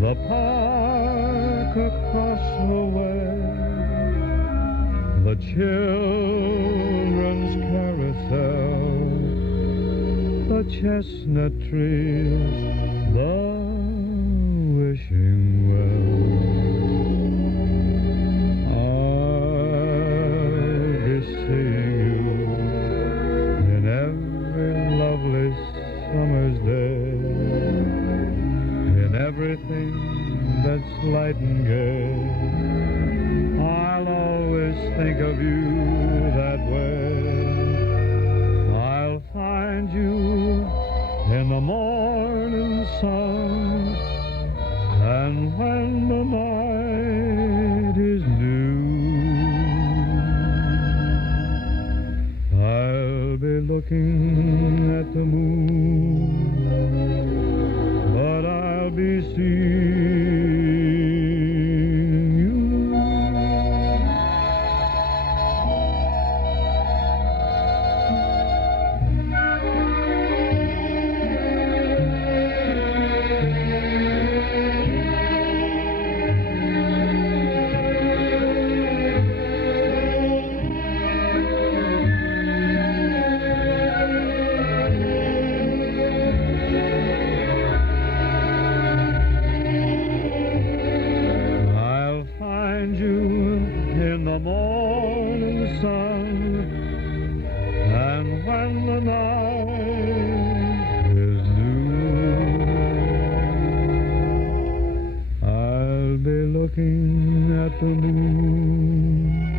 the park across the way, the children's carousel, the chestnut trees, the wishing well. I'll be seeing you in every lovely summer's day, in everything that's light and gay. I'll always think of you that way. I'll find you in the morning sun, and when the night is new, I'll be looking at the moon, but I'll be seeing you. I'll find you in the morning sun, and when the night is new, I'll be looking at the moon,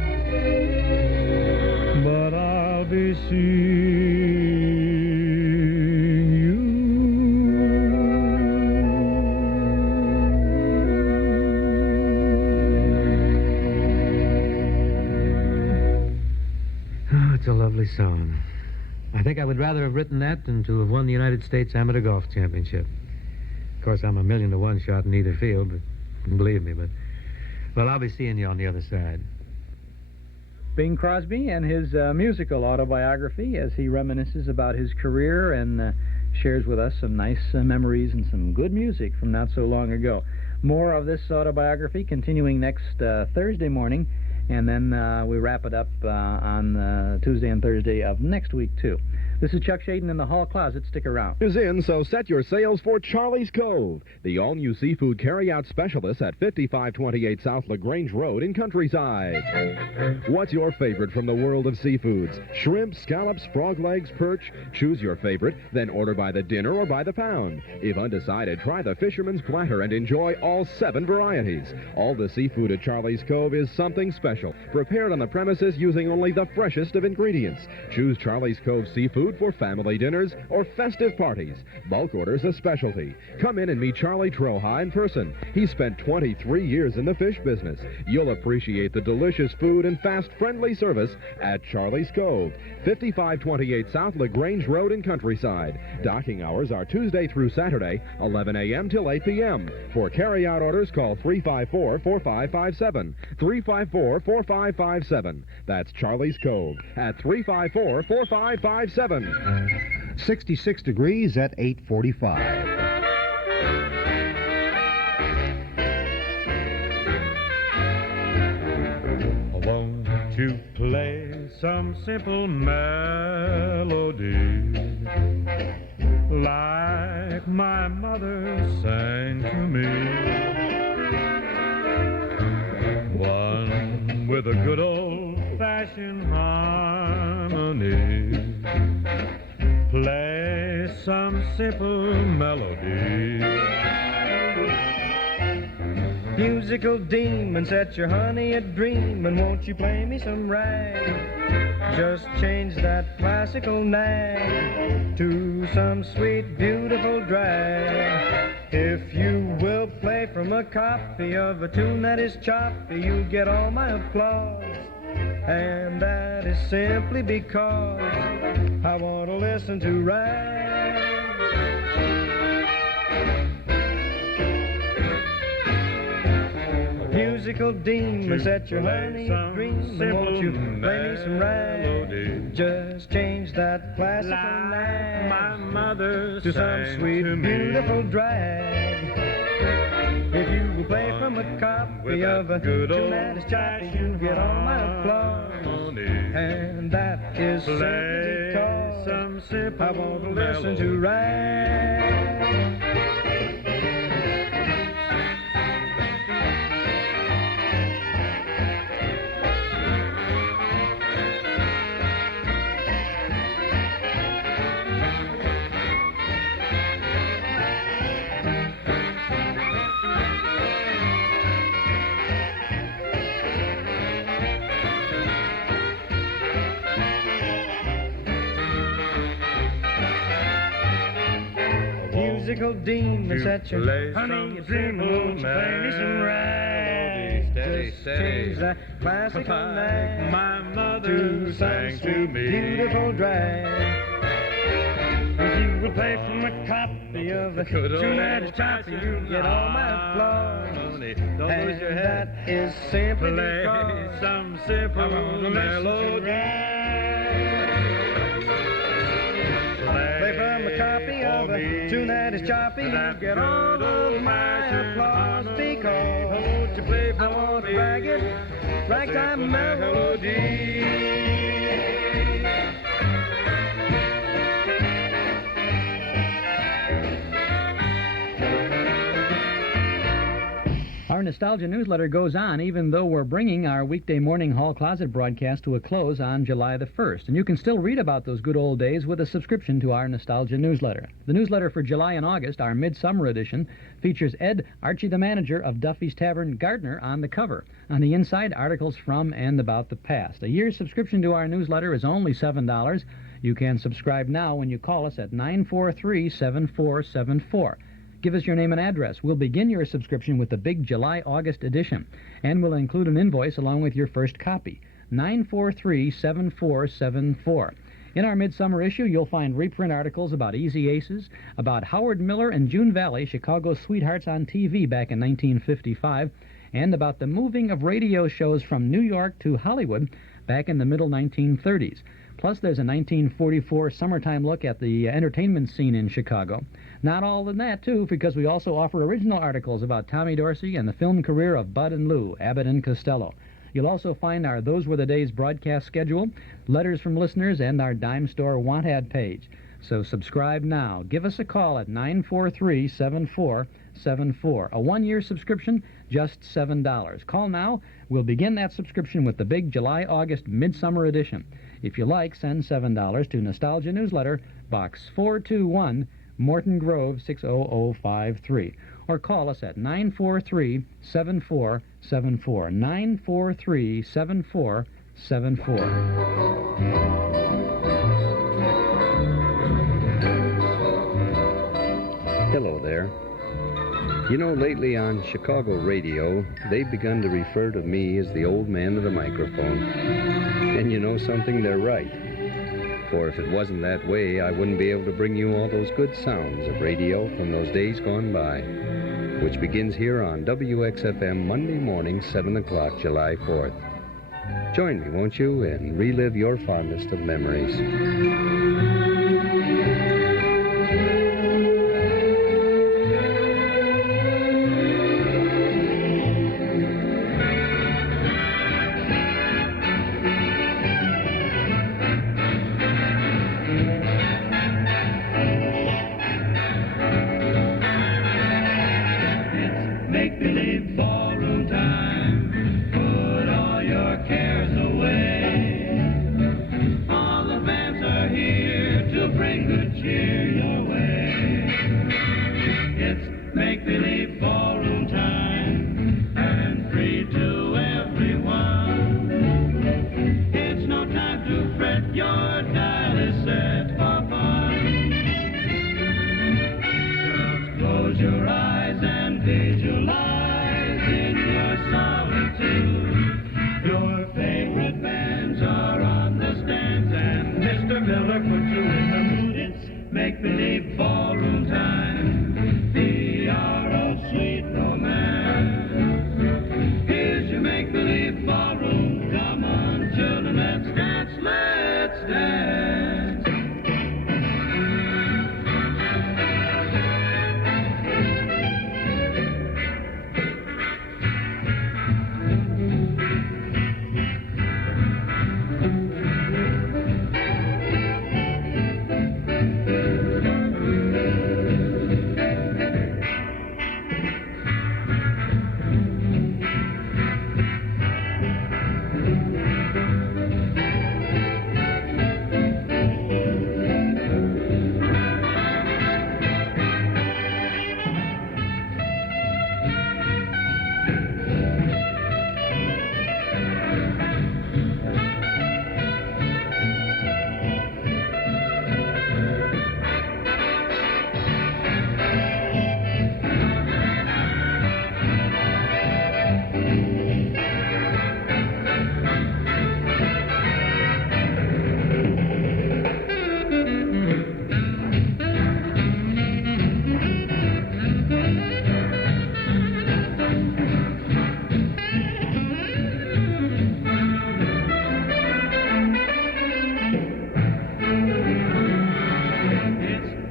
but I'll be seeing you. Oh, it's a lovely song. I think I would rather have written that than to have won the United States Amateur Golf Championship. Of course, I'm 1,000,000 to 1 shot in either field, but believe me, well, I'll be seeing you on the other side. Bing Crosby and his musical autobiography as he reminisces about his career and shares with us some nice memories and some good music from not so long ago. More of this autobiography continuing next Thursday morning, and then we wrap it up on Tuesday and Thursday of next week, too. This is Chuck Shaden in the Hall Closet. Stick around. Is in, so set your sails for Charlie's Cove, the all-new seafood carry-out specialist at 5528 South LaGrange Road in Countryside. What's your favorite from the world of seafoods? Shrimp, scallops, frog legs, perch? Choose your favorite, then order by the dinner or by the pound. If undecided, try the Fisherman's Platter and enjoy all 7 varieties. All the seafood at Charlie's Cove is something special, prepared on the premises using only the freshest of ingredients. Choose Charlie's Cove seafood for family dinners or festive parties. Bulk orders a specialty. Come in and meet Charlie Troha in person. He spent 23 years in the fish business. You'll appreciate the delicious food and fast, friendly service at Charlie's Cove, 5528 South LaGrange Road in Countryside. Docking hours are Tuesday through Saturday, 11 a.m. till 8 p.m. For carry-out orders, call 354-4557. 354-4557. That's Charlie's Cove at 354-4557. 66 degrees at 8:45. Won't you play some simple melody like like my mother sang to me. One with a good old-fashioned harmony. Play some simple melody. Musical demon, set your honey a dream, won't you play me some rag? Just change that classical nag to some sweet, beautiful drag. If you will play from a copy of a tune that is choppy, you'll get all my applause. And that is simply because I want to listen to rag. Musical demon, set your honey a dream, won't you play me some rag? Just change that classical nag my mother to some sweet, beautiful drag. If you will play from a copy of a tune that is choppy, you get all my applause. And that is simply because I want to listen to rag. Musical demon, set your honey a dream, won't you play me some rag? Just change that classical nag my mother sang to me. Beautiful drag. If you will play from a copy of a tune that is choppy, you'll get all my applause. Don't lose your head. That is simply because some simple melody. Play from a copy of a tune that is choppy, you get all of my applause because won't you play for I want to ragged, ragtime melody. Our Nostalgia newsletter goes on even though we're bringing our weekday morning hall closet broadcast to a close on July the 1st. And you can still read about those good old days with a subscription to our Nostalgia newsletter. The newsletter for July and August, our midsummer edition, features Ed, Archie the manager of Duffy's Tavern, Gardner, on the cover. On the inside, articles from and about the past. A year's subscription to our newsletter is only $7. You can subscribe now when you call us at 943-7474. Give us your name and address. We'll begin your subscription with the big July-August edition, and we'll include an invoice along with your first copy. 943-7474. In our midsummer issue, you'll find reprint articles about Easy Aces, about Howard Miller and June Valley, Chicago's sweethearts on TV back in 1955, and about the moving of radio shows from New York to Hollywood back in the middle 1930s. Plus, there's a 1944 summertime look at the entertainment scene in Chicago. Not all in that, too, because we also offer original articles about Tommy Dorsey and the film career of Bud and Lou, Abbott and Costello. You'll also find our Those Were the Days broadcast schedule, letters from listeners, and our dime store want ad page. So subscribe now. Give us a call at 943-7474. A one-year subscription, just $7. Call now. We'll begin that subscription with the big July-August midsummer edition. If you like, send $7 to Nostalgia Newsletter, Box 421, Morton Grove 60053. Or call us at 943-7474. 943-7474. Hello there. You know, lately on Chicago radio, they've begun to refer to me as the old man of the microphone. And you know something? They're right. For if it wasn't that way, I wouldn't be able to bring you all those good sounds of radio from those days gone by, which begins here on WXFM Monday morning, 7 o'clock, July 4th. Join me, won't you, and relive your fondest of memories. make-believe ballroom time. Put all your cares away. All the bands are here to bring good cheer your way. It's make-believe ballroom time and free to everyone. It's no time to fret, your dial is set for fun. Just close your eyes and visualize in your solitude. Your favorite bands are on the stands and Mr. Miller puts you in the mood. It's make-believe ballroom time, the hour of sweet romance. Here's your make-believe ballroom. Come on, children, let's dance, let's dance.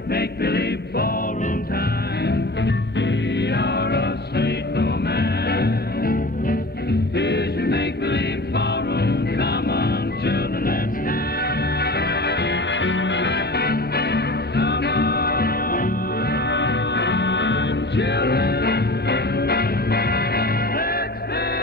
Make-believe ballroom time, the hour of sweet romance. Here's your make-believe ballroom. Come on, children, let's dance. Come on, children, let's dance.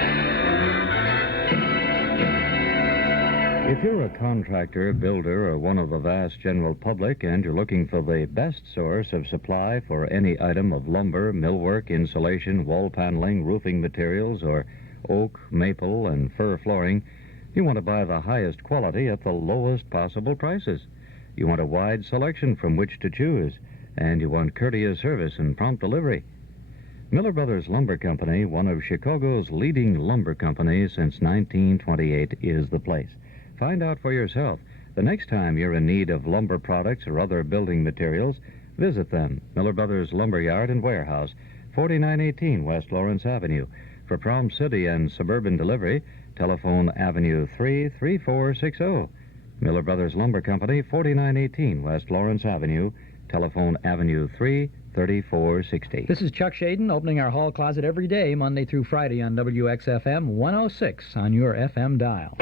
If you're a contractor, builder, or one of the vast general public and you're looking for the best source of supply for any item of lumber, millwork, insulation, wall paneling, roofing materials, or oak, maple, and fir flooring, you want to buy the highest quality at the lowest possible prices. You want a wide selection from which to choose, and you want courteous service and prompt delivery. Miller Brothers Lumber Company, one of Chicago's leading lumber companies since 1928, is the place. Find out for yourself. The next time you're in need of lumber products or other building materials, visit them. Miller Brothers Lumber Yard and Warehouse, 4918 West Lawrence Avenue. For prompt city and suburban delivery, telephone Avenue 33460. Miller Brothers Lumber Company, 4918 West Lawrence Avenue. Telephone Avenue 33460. This is Chuck Shaden opening our hall closet every day, Monday through Friday on WXFM 106 on your FM dial.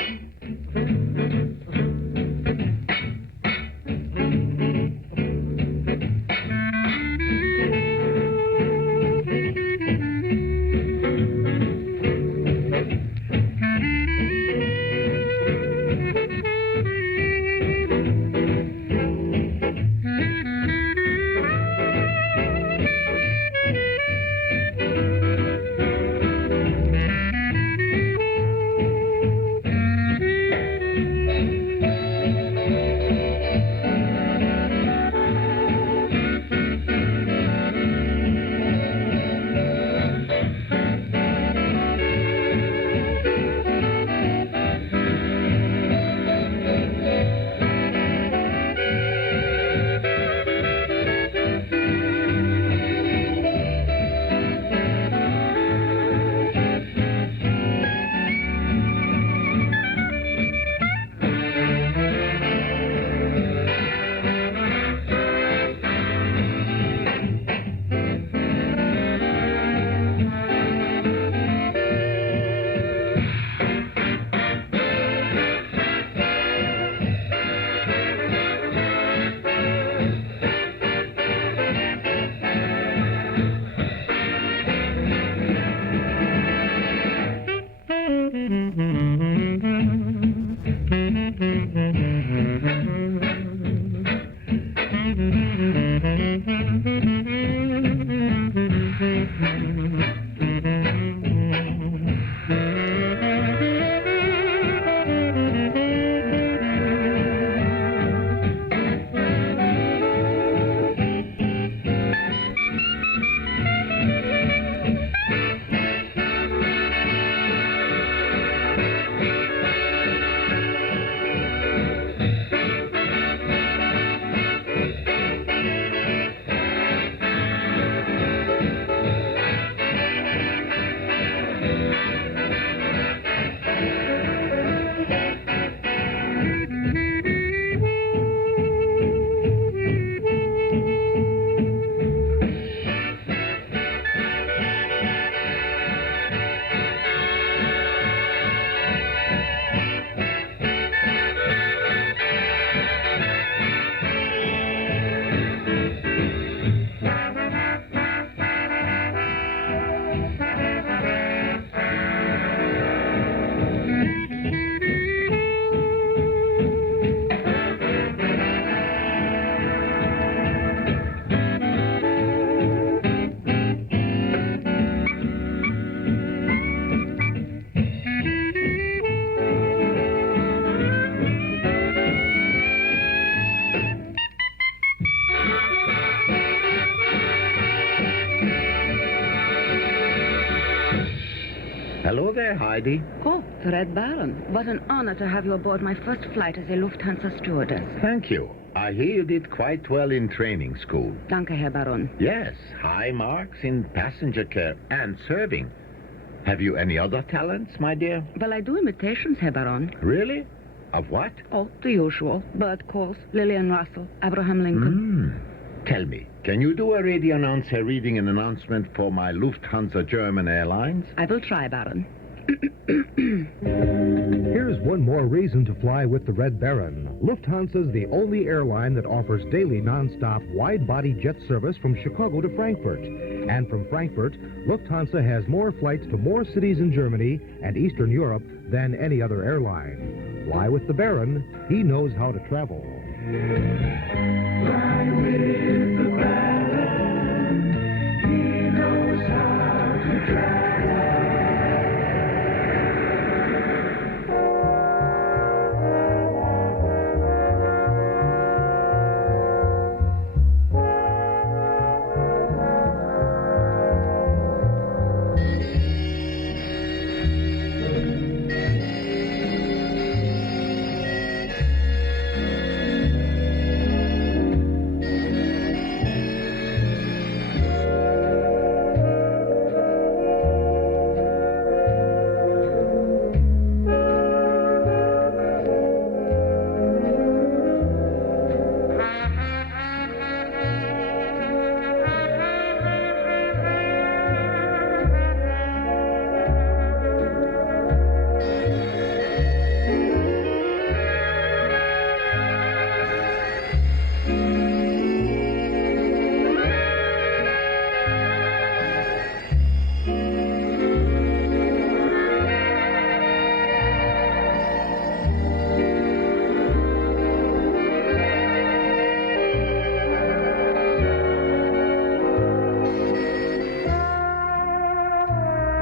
Hello there, Heidi. Oh, the Red Baron. What an honor to have you aboard my first flight as a Lufthansa stewardess. Thank you. I hear you did quite well in training school. Danke, Herr Baron. Yes, high marks in passenger care and serving. Have you any other talents, my dear? Well, I do imitations, Herr Baron. Really? Of what? Oh, the usual. Bert Coles, Lillian Russell, Abraham Lincoln. Tell me, can you do a radio announcer reading an announcement for my Lufthansa German Airlines? I will try, Baron. Here's one more reason to fly with the Red Baron. Lufthansa is the only airline that offers daily non-stop wide-body jet service from Chicago to Frankfurt. And from Frankfurt, Lufthansa has more flights to more cities in Germany and Eastern Europe than any other airline. Fly with the Baron. He knows how to travel. Fly with the Baron. He knows how to travel.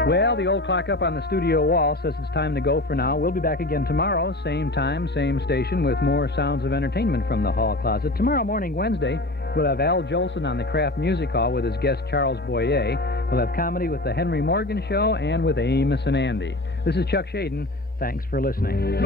Well, the old clock up on the studio wall says it's time to go for now. We'll be back again tomorrow, same time, same station, with more sounds of entertainment from the hall closet. Tomorrow morning, Wednesday, we'll have Al Jolson on the Kraft Music Hall with his guest Charles Boyer. We'll have comedy with the Henry Morgan Show and with Amos and Andy. This is Chuck Shaden. Thanks for listening.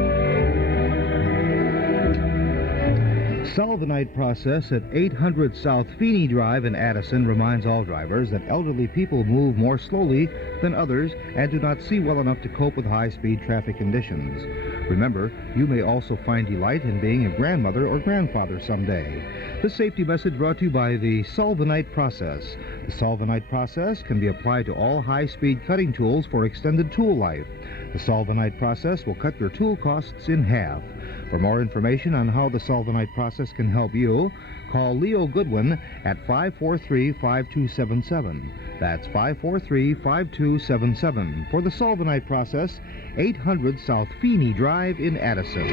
Solve the night process at 800 South Feeney Drive in Addison reminds all drivers that elderly people move more slowly than others and do not see well enough to cope with high-speed traffic conditions. Remember, you may also find delight in being a grandmother or grandfather someday. This safety message brought to you by the Solve the Night process. The Solve the Night process can be applied to all high-speed cutting tools for extended tool life. The Solve the Night process will cut your tool costs in half. For more information on how the Solve the Night process can help you, call Leo Goodwin at 543-5277. That's 543-5277. For the Solve the Night process, 800 South Feeney Drive in Addison.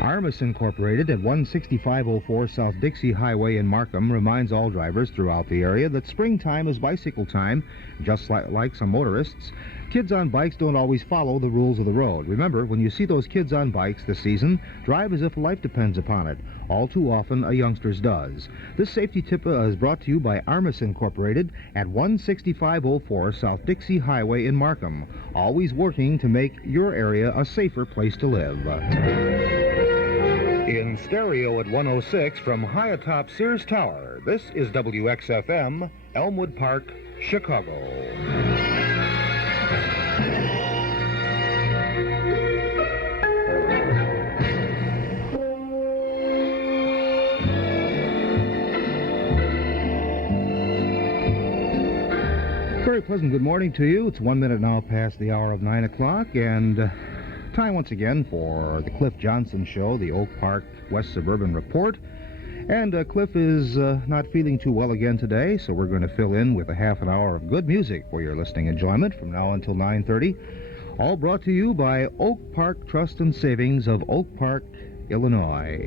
Armis Incorporated at 16504 South Dixie Highway in Markham reminds all drivers throughout the area that springtime is bicycle time. Just like some motorists, kids on bikes don't always follow the rules of the road. Remember, when you see those kids on bikes this season, drive as if life depends upon it. All too often, a youngster's does. This safety tip is brought to you by Armis Incorporated at 16504 South Dixie Highway in Markham. Always working to make your area a safer place to live. In stereo at 106 from high atop Sears Tower, this is WXFM, Elmwood Park, Chicago. Very pleasant good morning to you. It's 1 minute now past the hour of 9 o'clock, and time once again for the Cliff Johnson Show, the Oak Park West Suburban Report. And Cliff is not feeling too well again today, so we're going to fill in with a half an hour of good music for your listening enjoyment from now until 9:30. All brought to you by Oak Park Trust and Savings of Oak Park, Illinois.